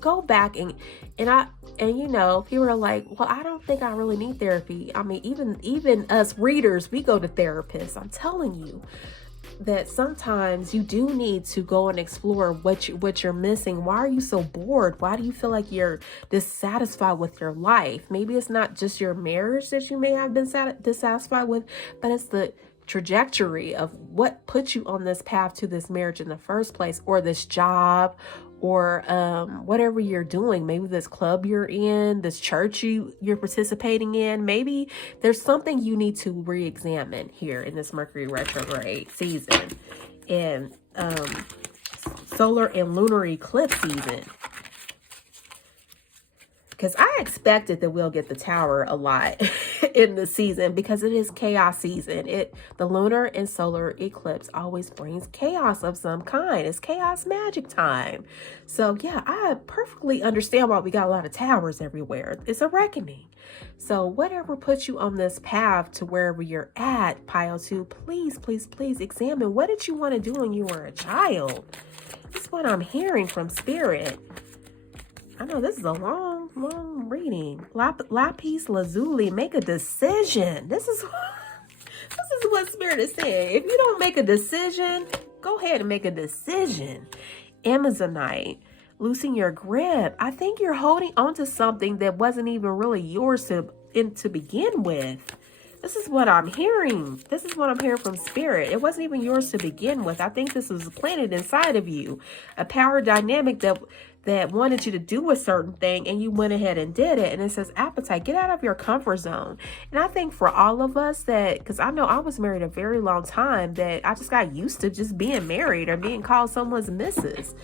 go back and people are like, well, I don't think I really need therapy. I mean, even us readers, we go to therapists. I'm telling you that sometimes you do need to go and explore what you're missing. Why are you so bored? Why do you feel like you're dissatisfied with your life? Maybe it's not just your marriage that you may have been dissatisfied with, but it's the trajectory of what put you on this path to this marriage in the first place, or this job, or whatever you're doing. Maybe this club you're in, this church you're participating in. Maybe there's something you need to re-examine here in this Mercury retrograde season, and solar and lunar eclipse season. Because I expected that we'll get the tower a lot in the season, because it is chaos season. The lunar and solar eclipse always brings chaos of some kind. It's chaos magic time. So yeah, I perfectly understand why we got a lot of towers everywhere. It's a reckoning. So whatever puts you on this path to wherever you're at, pile 2, please, please, please examine, what did you want to do when you were a child? That's what I'm hearing from spirit. I know this is a long reading. Lapis lazuli, make a decision. This is what spirit is saying. If you don't make a decision, go ahead and make a decision. Amazonite, loosen your grip. I think you're holding on to something that wasn't even really yours to begin with. This is what I'm hearing. This is what I'm hearing from spirit. It wasn't even yours to begin with. I think this was planted inside of you. A power dynamic that wanted you to do a certain thing, and you went ahead and did it. And it says appetite, get out of your comfort zone. And I think for all of us because I know I was married a very long time, that I just got used to just being married or being called someone's missus.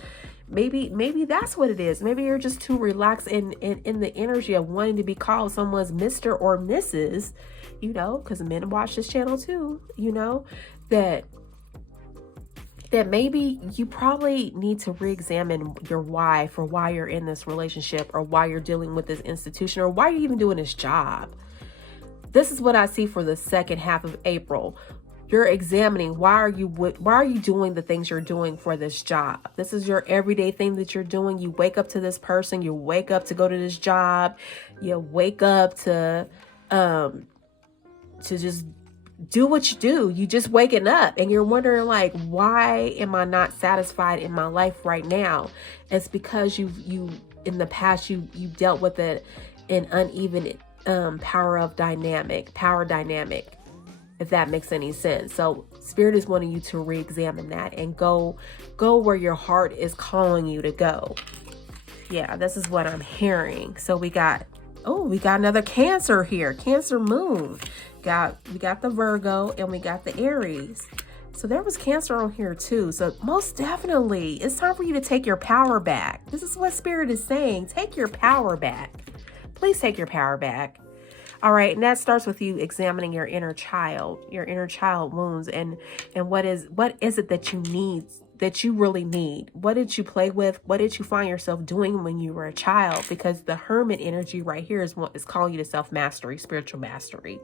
Maybe that's what it is. Maybe you're just too relaxed in the energy of wanting to be called someone's Mr. or Mrs., because men watch this channel too, that maybe you probably need to re-examine your why for why you're in this relationship, or why you're dealing with this institution, or why you're even doing this job. This is what I see for the second half of April. You're examining, why are you doing the things you're doing for this job? This is your everyday thing that you're doing. You wake up to this person, you wake up to go to this job, you wake up to just do what you do. You just waking up and you're wondering, like, why am I not satisfied in my life right now? It's because you in the past you dealt with an uneven power dynamic. if that makes any sense. So Spirit is wanting you to re-examine that and go where your heart is calling you to go. Yeah, this is what I'm hearing. So we got another Cancer here. Cancer moon. We got the Virgo and we got the Aries. So there was Cancer on here too. So most definitely, it's time for you to take your power back. This is what Spirit is saying. Take your power back. Please take your power back. All right, and that starts with you examining your inner child wounds, and what is it that you need, that you really need? What did you play with? What did you find yourself doing when you were a child? Because the Hermit energy right here is what is calling you to self-mastery, spiritual mastery.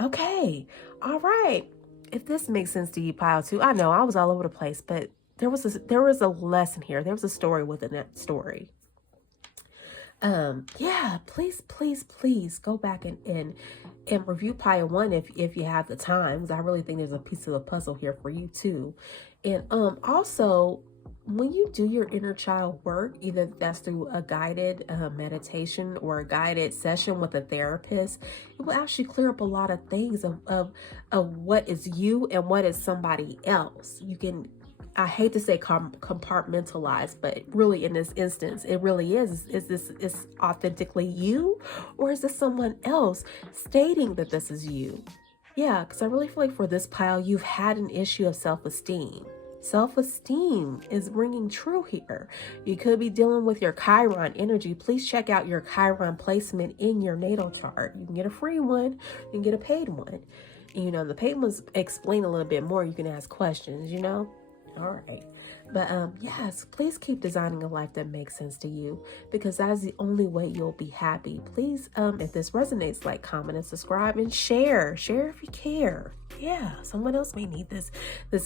Okay, all right. If this makes sense to you, pile 2, I know I was all over the place, but there was a lesson here. There was a story within that story. Yeah, please go back and review pile 1 if you have the time, because I really think there's a piece of the puzzle here for you too. And also, when you do your inner child work, either that's through a guided meditation or a guided session with a therapist, it will actually clear up a lot of things of what is you and what is somebody else. You can, I hate to say compartmentalize, but really in this instance, it really is this authentically you, or is this someone else stating that this is you? Yeah, because I really feel like for this pile, you've had an issue of self-esteem. Self-esteem is ringing true here. You could be dealing with your Chiron energy. Please check out your Chiron placement in your natal chart. You can get a free one, you can get a paid one. You know, the paid ones explain a little bit more. You can ask questions, you know? All right. But yes, please keep designing a life that makes sense to you, because that is the only way you'll be happy. Please, if this resonates, like, comment, and subscribe, and share if you care. Yeah, someone else may need this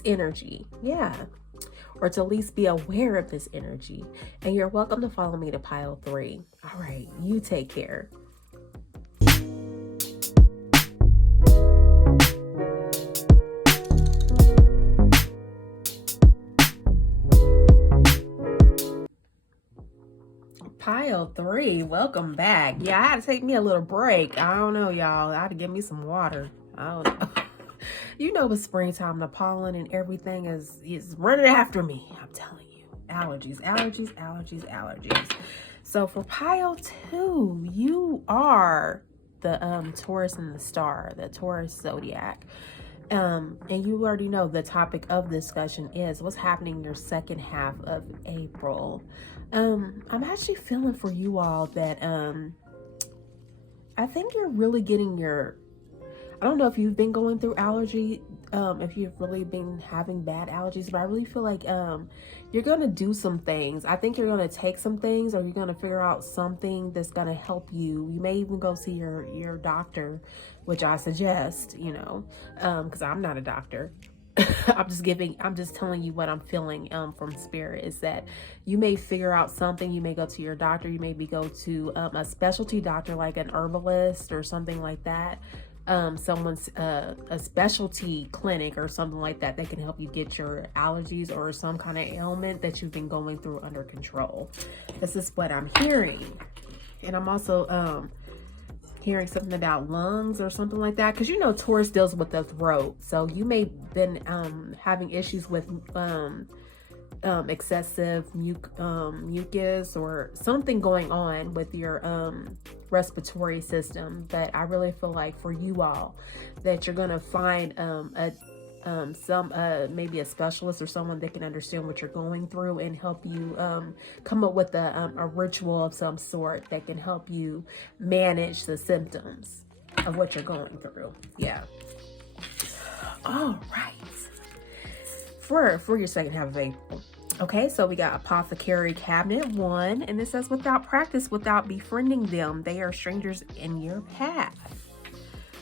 energy. Yeah, or to at least be aware of this energy. And you're welcome to follow me to pile 3. All right, you take care. Pile 3, welcome back. Yeah, I had to take me a little break. I don't know, y'all. I had to give me some water. I don't know. You know, it's springtime, the pollen and everything is running after me. I'm telling you. Allergies. So for pile 2, you are the Taurus in the star, the Taurus zodiac. And you already know the topic of discussion is what's happening in your second half of April. I'm actually feeling for you all that I think you're really getting your, I don't know if you've been going through allergy, if you've really been having bad allergies, but I really feel like you're going to do some things. I think you're going to take some things, or you're going to figure out something that's going to help you. You may even go see your doctor, which I suggest, you know, because I'm not a doctor. I'm just telling you what I'm feeling from Spirit, is that you may figure out something. You may go to your doctor. You maybe go to a specialty doctor, like an herbalist or something like that. Someone's a specialty clinic or something like that that can help you get your allergies or some kind of ailment that you've been going through under control. This is what I'm hearing. And I'm also hearing something about lungs or something like that, because you know Taurus deals with the throat. So you may have been having issues with excessive mucus or something going on with your respiratory system. But I really feel like for you all that you're gonna find maybe a specialist or someone that can understand what you're going through and help you come up with a ritual of some sort that can help you manage the symptoms of what you're going through. Yeah. All right. For your second half of April. Okay, so we got Apothecary Cabinet 1, and it says, without practice, without befriending them, they are strangers in your path.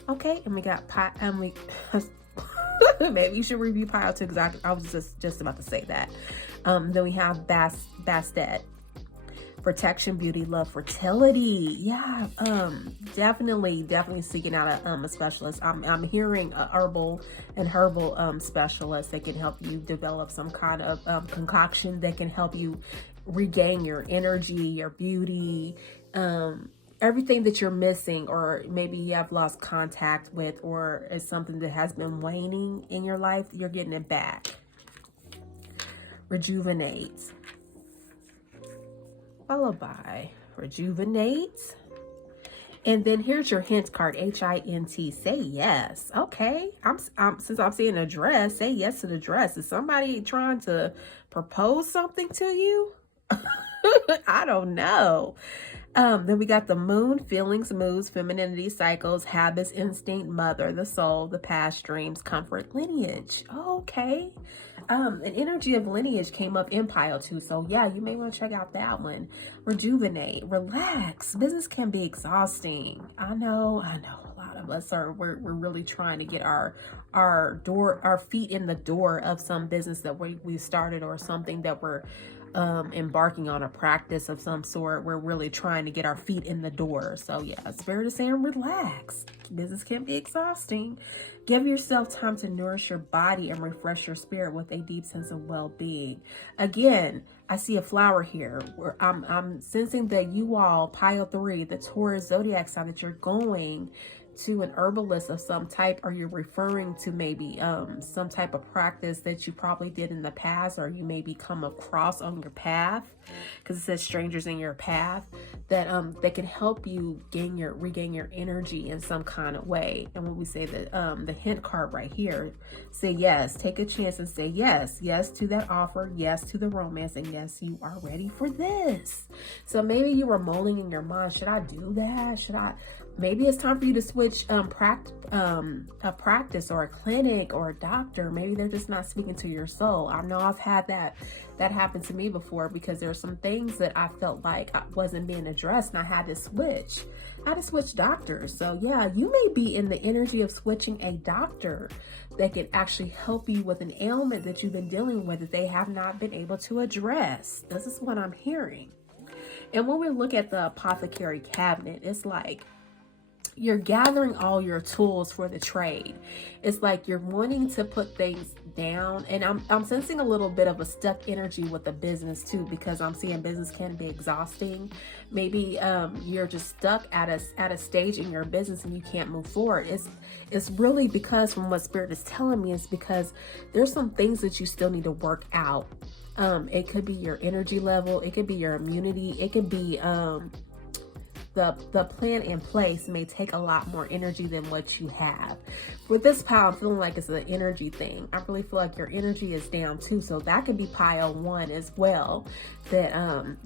Okay, and we got maybe you should review pile 2, because I was just about to say that. Then we have Bastet. Protection, beauty, love, fertility. Yeah, definitely seeking out a specialist. I'm hearing a herbal specialist that can help you develop some kind of concoction that can help you regain your energy, your beauty, everything that you're missing, or maybe you have lost contact with, or it's something that has been waning in your life, you're getting it back. Rejuvenates. Followed by rejuvenates. And then here's your hint card, H-I-N-T. Say yes. Okay. Since I'm seeing a dress, say yes to the dress. Is somebody trying to propose something to you? I don't know. Then we got the moon, feelings, moods, femininity, cycles, habits, instinct, mother, the soul, the past, dreams, comfort, lineage. Okay. An energy of lineage came up in pile 2. So yeah, you may want to check out that one. Rejuvenate, relax. Business can be exhausting. I know a lot of us we're really trying to get our feet in the door of some business that we started, or something that we're embarking on, a practice of some sort. We're really trying to get our feet in the door. So yeah, Spirit is saying relax. Business can be exhausting. Give yourself time to nourish your body and refresh your spirit with a deep sense of well-being. Again, I see a flower here where I'm sensing that you all, pile 3, the Taurus zodiac sign, that you're going to an herbalist of some type, or you're referring to maybe some type of practice that you probably did in the past, or you maybe come across on your path, because it says strangers in your path, that can help you regain your energy in some kind of way. And when we say that the hint card right here, say yes, take a chance and say yes to that offer, yes to the romance, and yes, you are ready for this. So maybe you were mulling in your mind, should I do that? Maybe it's time for you to switch a practice, or a clinic, or a doctor. Maybe they're just not speaking to your soul. I know I've had that happen to me before, because there's some things that I felt like I wasn't being addressed, and I had to switch doctors. So yeah, you may be in the energy of switching a doctor that can actually help you with an ailment that you've been dealing with that they have not been able to address. This is what I'm hearing. And when we look at the apothecary cabinet, it's like you're gathering all your tools for the trade. It's like you're wanting to put things down, and I'm sensing a little bit of a stuck energy with the business too, because I'm seeing business can be exhausting. Maybe you're just stuck at a stage in your business and you can't move forward. It's really because, from what Spirit is telling me, it's because there's some things that you still need to work out. It could be your energy level, it could be your immunity, it could be the plan in place may take a lot more energy than what you have. With this pile, I'm feeling like it's an energy thing. I really feel like your energy is down too. So that could be pile 1 as well. That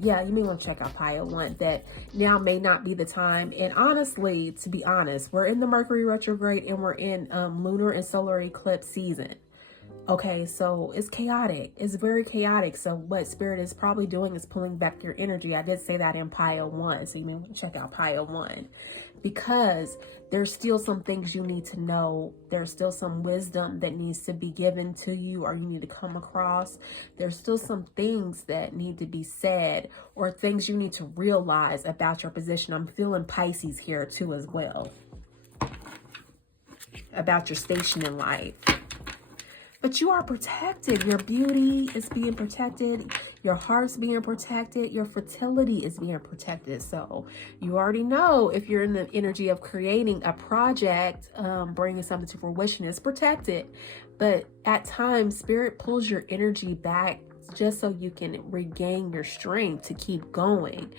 yeah, you may want to check out pile 1. That now may not be the time. And honestly, to be honest, we're in the Mercury retrograde, and we're in lunar and solar eclipse season. Okay, so it's chaotic. It's very chaotic. So what Spirit is probably doing is pulling back your energy. I did say that in pile 1. So you may want to check out pile 1, because there's still some things you need to know. There's still some wisdom that needs to be given to you, or you need to come across. There's still some things that need to be said, or things you need to realize about your position. I'm feeling Pisces here too as well, about your station in life. But you are protected. Your beauty is being protected. Your heart's being protected. Your fertility is being protected. So you already know, if you're in the energy of creating a project, bringing something to fruition, it's protected. But at times, Spirit pulls your energy back just so you can regain your strength to keep going.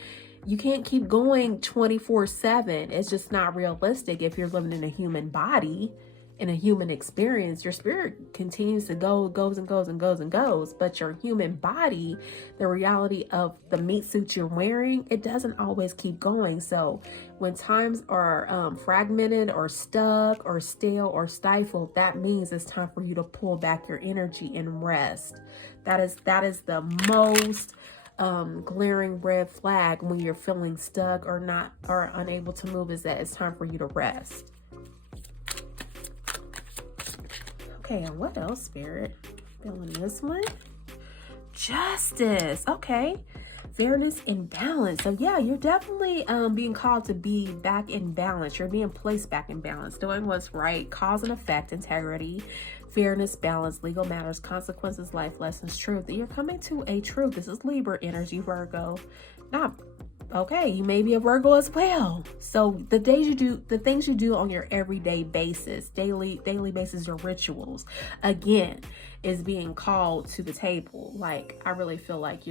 You can't keep going 24/7. It's just not realistic if you're living in a human body. In a human experience, your spirit continues to goes and goes, but your human body, the reality of the meat suit you're wearing, it doesn't always keep going. So when times are fragmented or stuck or stale or stifled, that means it's time for you to pull back your energy and rest. That is the most glaring red flag when you're feeling stuck or unable to move, is that it's time for you to rest. Okay, and what else, Spirit? Feeling this one? Justice. Okay. Fairness and balance. So yeah, you're definitely being called to be back in balance. You're being placed back in balance, doing what's right, cause and effect, integrity, fairness, balance, legal matters, consequences, life lessons, truth. You're coming to a truth. This is Libra energy, Virgo. Not Okay, you may be a Virgo as well. So the things you do on your everyday basis, daily basis, your rituals, again, is being called to the table. Like, I really feel like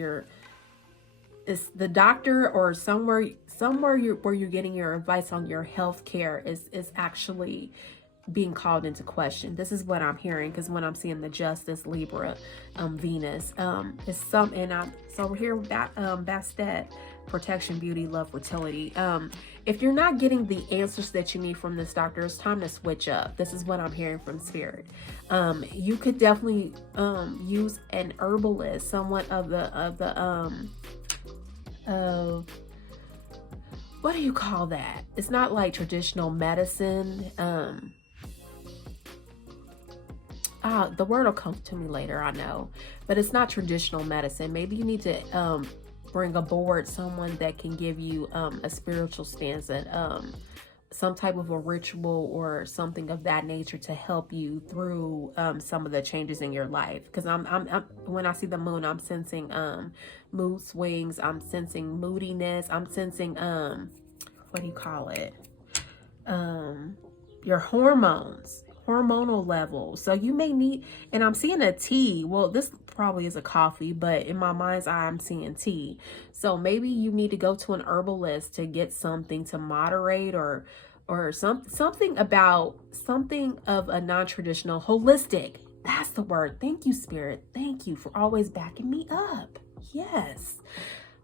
it's the doctor or somewhere where you're getting your advice on your health care is actually being called into question. This is what I'm hearing, because when I'm seeing the Justice, Libra, Venus, it's some, and so we're here with that, Bastet, protection, beauty, love, fertility. If you're not getting the answers that you need from this doctor, it's time to switch up. This is what I'm hearing from Spirit. You could definitely use an herbalist, someone of what do you call that? It's not like traditional medicine. The word will come to me later, I know, but it's not traditional medicine. Maybe you need to bring aboard someone that can give you a spiritual stance, and some type of a ritual or something of that nature to help you through some of the changes in your life. Because I'm when I see the moon, I'm sensing mood swings, I'm sensing moodiness, I'm sensing what do you call it? Your hormonal levels. So you may need, and I'm seeing a tea. Well, this probably is a coffee, but in my mind's eye, I'm seeing tea. So maybe you need to go to an herbalist to get something to moderate, or something about something of a non-traditional, holistic. That's the word. Thank you, Spirit. Thank you for always backing me up. Yes.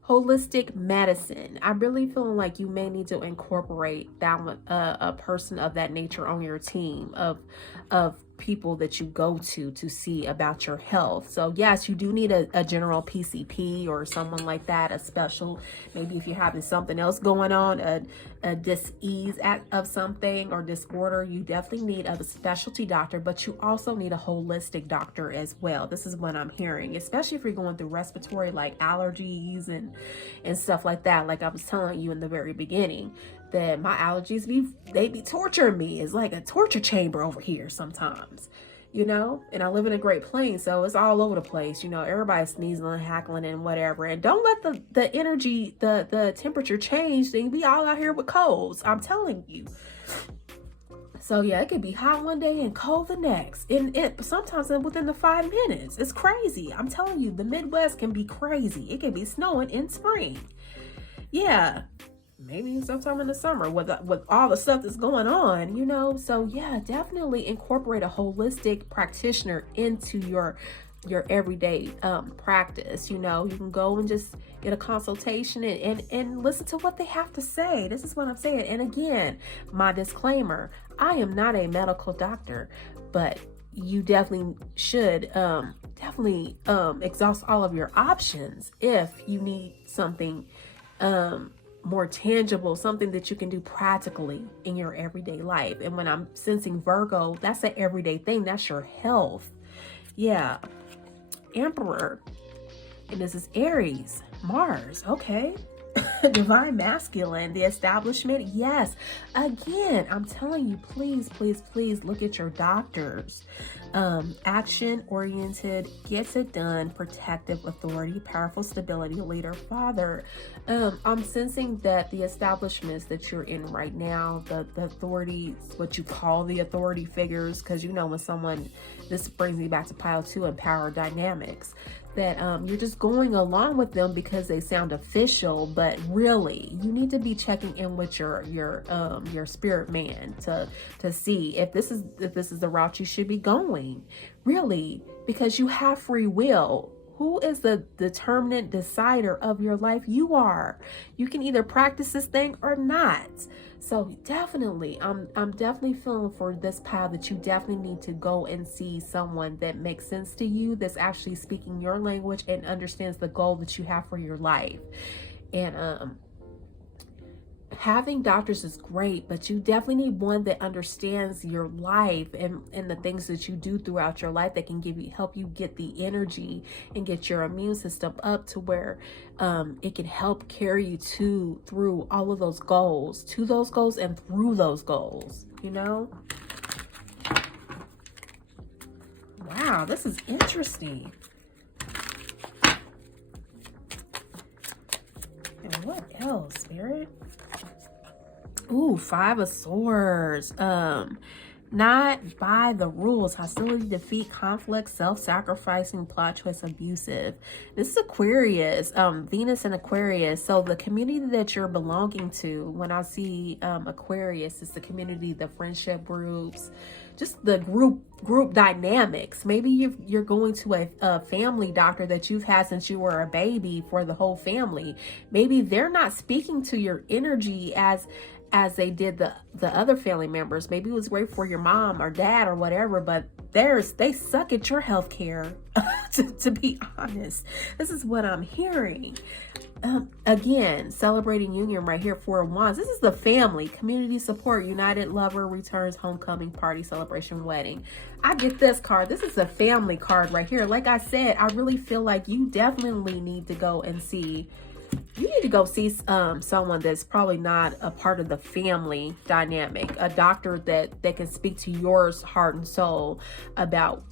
Holistic medicine. I'm really feeling like you may need to incorporate that one, a person of that nature on your team of people that you go to see about your health. So yes, you do need a general PCP or someone like that, a special, maybe if you're having something else going on, a dis-ease of something or disorder, you definitely need a specialty doctor, but you also need a holistic doctor as well. This is what I'm hearing, especially if you're going through respiratory, like allergies and stuff like that. Like I was telling you in the very beginning, that my allergies be torturing me. It's like a torture chamber over here sometimes, you know, and I live in a Great Plains, so it's all over the place, you know, everybody's sneezing and hackling and whatever. And don't let the energy, the temperature change, then be all out here with colds, I'm telling you. So yeah, it could be hot one day and cold the next, and it sometimes within the 5 minutes. It's crazy. I'm telling you, the Midwest can be crazy. It can be snowing in spring. Yeah, maybe sometime in the summer with all the stuff that's going on, you know. So yeah, definitely incorporate a holistic practitioner into your everyday practice. You know, you can go and just get a consultation and listen to what they have to say. This is what I'm saying. And again, my disclaimer, I am not a medical doctor, but you definitely should exhaust all of your options if you need something more tangible, something that you can do practically in your everyday life. And when I'm sensing Virgo, that's an everyday thing. That's your health. Yeah. Emperor. And this is Aries, Mars. Okay. Divine masculine, the establishment. Yes. Again, I'm telling you, please, please, please look at your doctors. Action oriented, gets it done, protective authority, powerful stability, leader, father. I'm sensing that the establishments that you're in right now, the authority, what you call the authority figures, because you know when someone, this brings me back to pile 2 and power dynamics, that you're just going along with them because they sound official, but really you need to be checking in with your spirit man to see if this is the route you should be going, really, because you have free will. Who is the determinant decider of your life? You are. You can either practice this thing or not. So definitely, I'm definitely feeling for this pile that you definitely need to go and see someone that makes sense to you, that's actually speaking your language and understands the goal that you have for your life. And having doctors is great, but you definitely need one that understands your life and the things that you do throughout your life, that can help you get the energy and get your immune system up to where it can help carry you through all of those goals, to those goals and through those goals, you know? Wow, this is interesting. And what else, Spirit? Ooh, Five of Swords. Not by the rules. Hostility, defeat, conflict, self-sacrificing, plot twist, abusive. This is Aquarius, Venus and Aquarius. So the community that you're belonging to, when I see Aquarius, it's the community, the friendship groups, just the group dynamics. Maybe you're going to a family doctor that you've had since you were a baby for the whole family. Maybe they're not speaking to your energy as they did the other family members. Maybe it was great for your mom or dad or whatever, but they suck at your health care. to be honest, this is what I'm hearing. Again, celebrating union right here, Four of Wands. This is the family, community support, united lover, returns, homecoming, party, celebration, wedding. I get this card. This is a family card right here. Like I said, I really feel like you definitely need to go and see someone that's probably not a part of the family dynamic, a doctor that can speak to your heart and soul about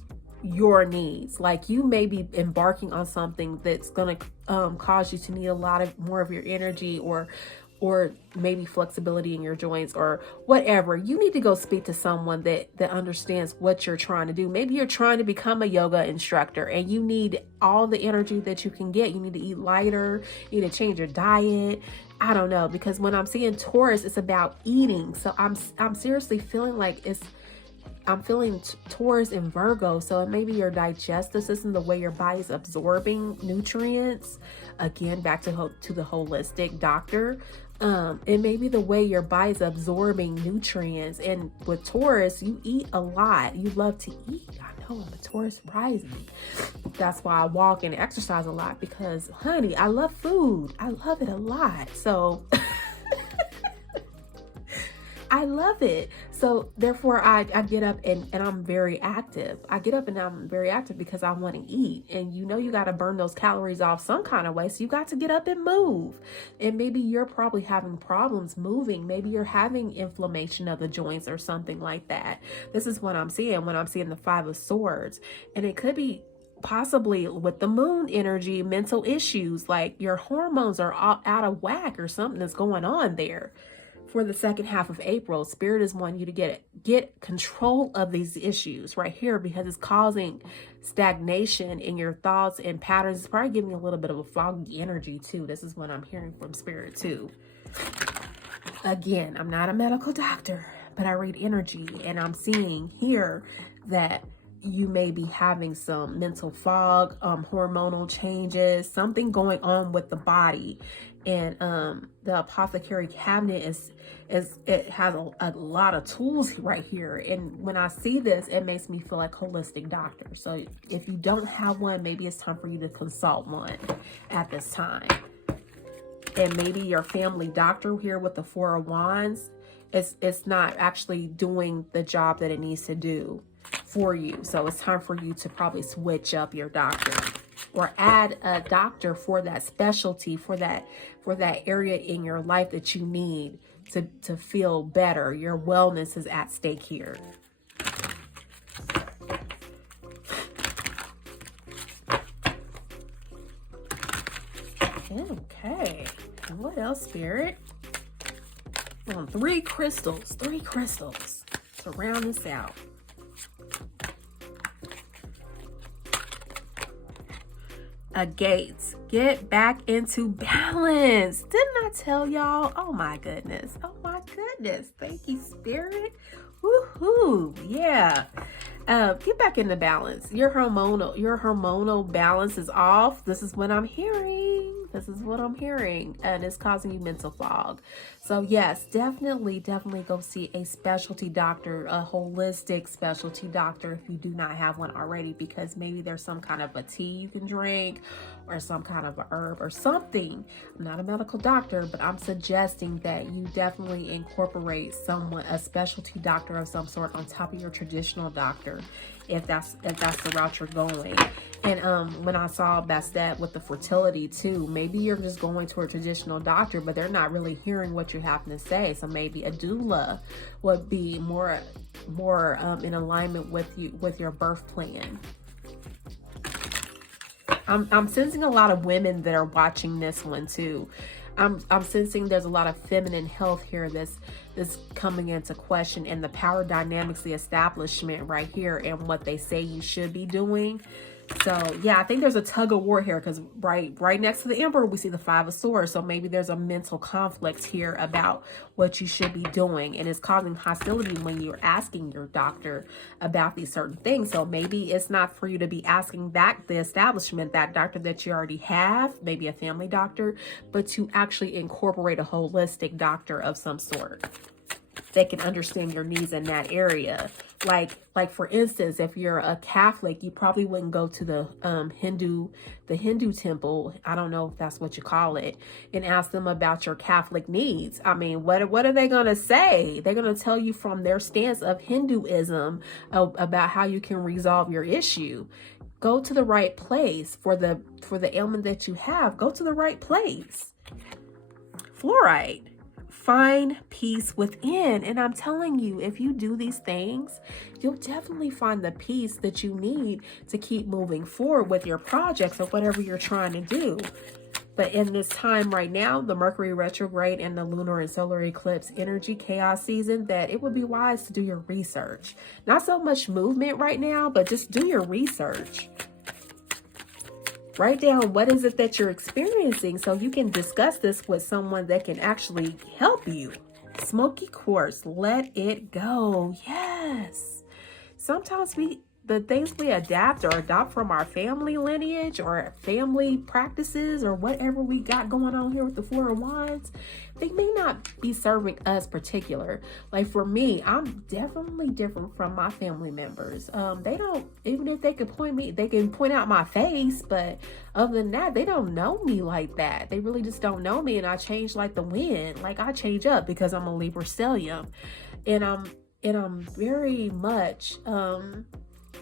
your needs. Like, you may be embarking on something that's going to cause you to need a lot more of your energy, or maybe flexibility in your joints or whatever. You need to go speak to someone that understands what you're trying to do. Maybe you're trying to become a yoga instructor and you need all the energy that you can get. You need to eat lighter, you need to change your diet. I don't know, because when I'm seeing Taurus, it's about eating. So I'm seriously feeling like I'm feeling Taurus and Virgo. So it may be your digestive system, the way your body's absorbing nutrients. Again, back to the holistic doctor. It may be the way your body's absorbing nutrients. And with Taurus, you eat a lot. You love to eat. I know, I'm a Taurus rising. That's why I walk and exercise a lot, because, honey, I love food. I love it a lot. So I love it. So therefore I get up and I'm very active. I get up and I'm very active because I want to eat. And you got to burn those calories off some kind of way. So you got to get up and move. And maybe you're probably having problems moving. Maybe you're having inflammation of the joints or something like that. This is what I'm seeing when I'm seeing the Five of Swords. And it could be possibly with the moon energy, mental issues, like your hormones are out of whack or something that's going on there. For the second half of April, Spirit is wanting you to get control of these issues right here, because it's causing stagnation in your thoughts and patterns. It's probably giving you a little bit of a foggy energy too. This is what I'm hearing from Spirit too. Again, I'm not a medical doctor, but I read energy, and I'm seeing here that you may be having some mental fog, hormonal changes, something going on with the body. And the apothecary cabinet it has a lot of tools right here. And when I see this, it makes me feel like holistic doctor. So if you don't have one, maybe it's time for you to consult one at this time. And maybe your family doctor here with the Four of Wands, it's not actually doing the job that it needs to do for you. So it's time for you to probably switch up your doctor, or add a doctor for that specialty, for that area in your life that you need to feel better. Your wellness is at stake here. Okay, and what else, Spirit? Three crystals to round this out. Gates, get back into balance. Didn't I tell y'all? Oh my goodness. Thank you, Spirit. Woohoo. Yeah. Get back into balance. Your hormonal balance is off. This is what I'm hearing. And it's causing you mental fog. So yes, definitely go see a specialty doctor, a holistic specialty doctor, if you do not have one already, because maybe there's some kind of a tea you can drink, or some kind of a herb or something. I'm not a medical doctor, but I'm suggesting that you definitely incorporate a specialty doctor of some sort on top of your traditional doctor, if that's the route you're going. And when I saw Bastet with the fertility too, maybe you're just going to a traditional doctor, but they're not really hearing what you're having to say. So maybe a doula would be more in alignment with your birth plan. I'm sensing a lot of women that are watching this one too. I'm sensing there's a lot of feminine health here that's coming into question, and the power dynamics, the establishment right here, and what they say you should be doing. So yeah, I think there's a tug of war here, because right next to the Emperor, we see the Five of Swords. So maybe there's a mental conflict here about what you should be doing, and it's causing hostility when you're asking your doctor about these certain things. So maybe it's not for you to be asking the establishment, that doctor that you already have, maybe a family doctor, but to actually incorporate a holistic doctor of some sort that can understand your needs in that area. Like for instance, if you're a Catholic, you probably wouldn't go to the Hindu temple, I don't know if that's what you call it, and ask them about your Catholic needs. I mean, what are they going to say? They're going to tell you from their stance of Hinduism about how you can resolve your issue. Go to the right place for the ailment that you have. Go to the right place. Fluorite. Find peace within. And I'm telling you, if you do these things, you'll definitely find the peace that you need to keep moving forward with your projects or whatever you're trying to do. But in this time right now, the Mercury retrograde and the lunar and solar eclipse energy chaos season, that it would be wise to do your research. Not so much movement right now, but just do your research. Write down what is it that you're experiencing so you can discuss this with someone that can actually help you. Smoky quartz, let it go. Yes. Sometimes the things we adapt or adopt from our family lineage or family practices or whatever we got going on here with the Four of Wands, they may not be serving us particular. Like for me, I'm definitely different from my family members. They don't, even if they can point out my face, but other than that, they don't know me like that. They really just don't know me, and I change like the wind. Like I change up because I'm a Libra stellium, and I'm very much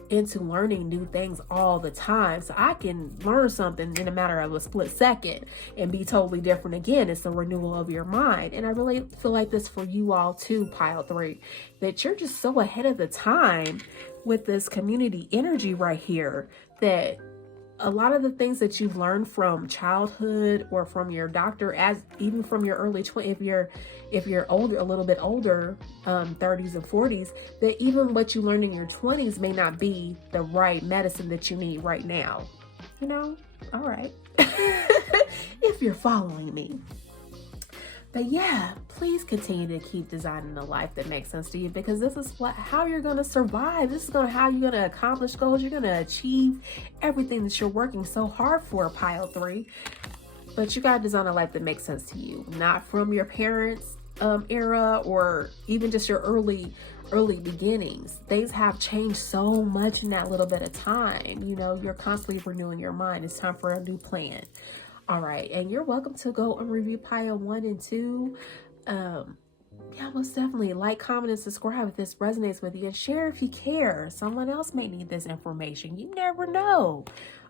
into learning new things all the time. So I can learn something in a matter of a split second and be totally different again. It's a renewal of your mind. And I really feel like this for you all too, pile 3, that you're just so ahead of the time with this community energy right here, that a lot of the things that you've learned from childhood or from your doctor, as even from your early 20s, if you're older, a little bit older, 30s and 40s, that even what you learned in your 20s may not be the right medicine that you need right now. You know? All right. If you're following me. But yeah, please continue to keep designing a life that makes sense to you, because this is how you're going to survive. This is how you're going to accomplish goals. You're going to achieve everything that you're working so hard for, pile 3. But you got to design a life that makes sense to you, not from your parents' era or even just your early beginnings. Things have changed so much in that little bit of time. You know, you're constantly renewing your mind. It's time for a new plan. All right, and you're welcome to go and review pile 1 and 2. Yeah, most definitely like, comment, and subscribe if this resonates with you, and share if you care. Someone else may need this information. You never know.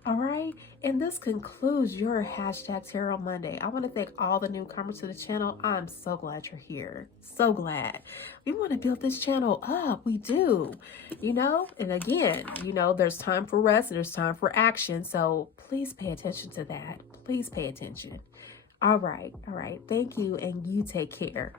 All right, and this concludes your #Tarot Monday. I want to thank all the newcomers to the channel. I'm so glad you're here. So glad. We want to build this channel up. We do, you know, and again, you know, there's time for rest and there's time for action. So please pay attention to that. Please pay attention. All right. Thank you, and you take care.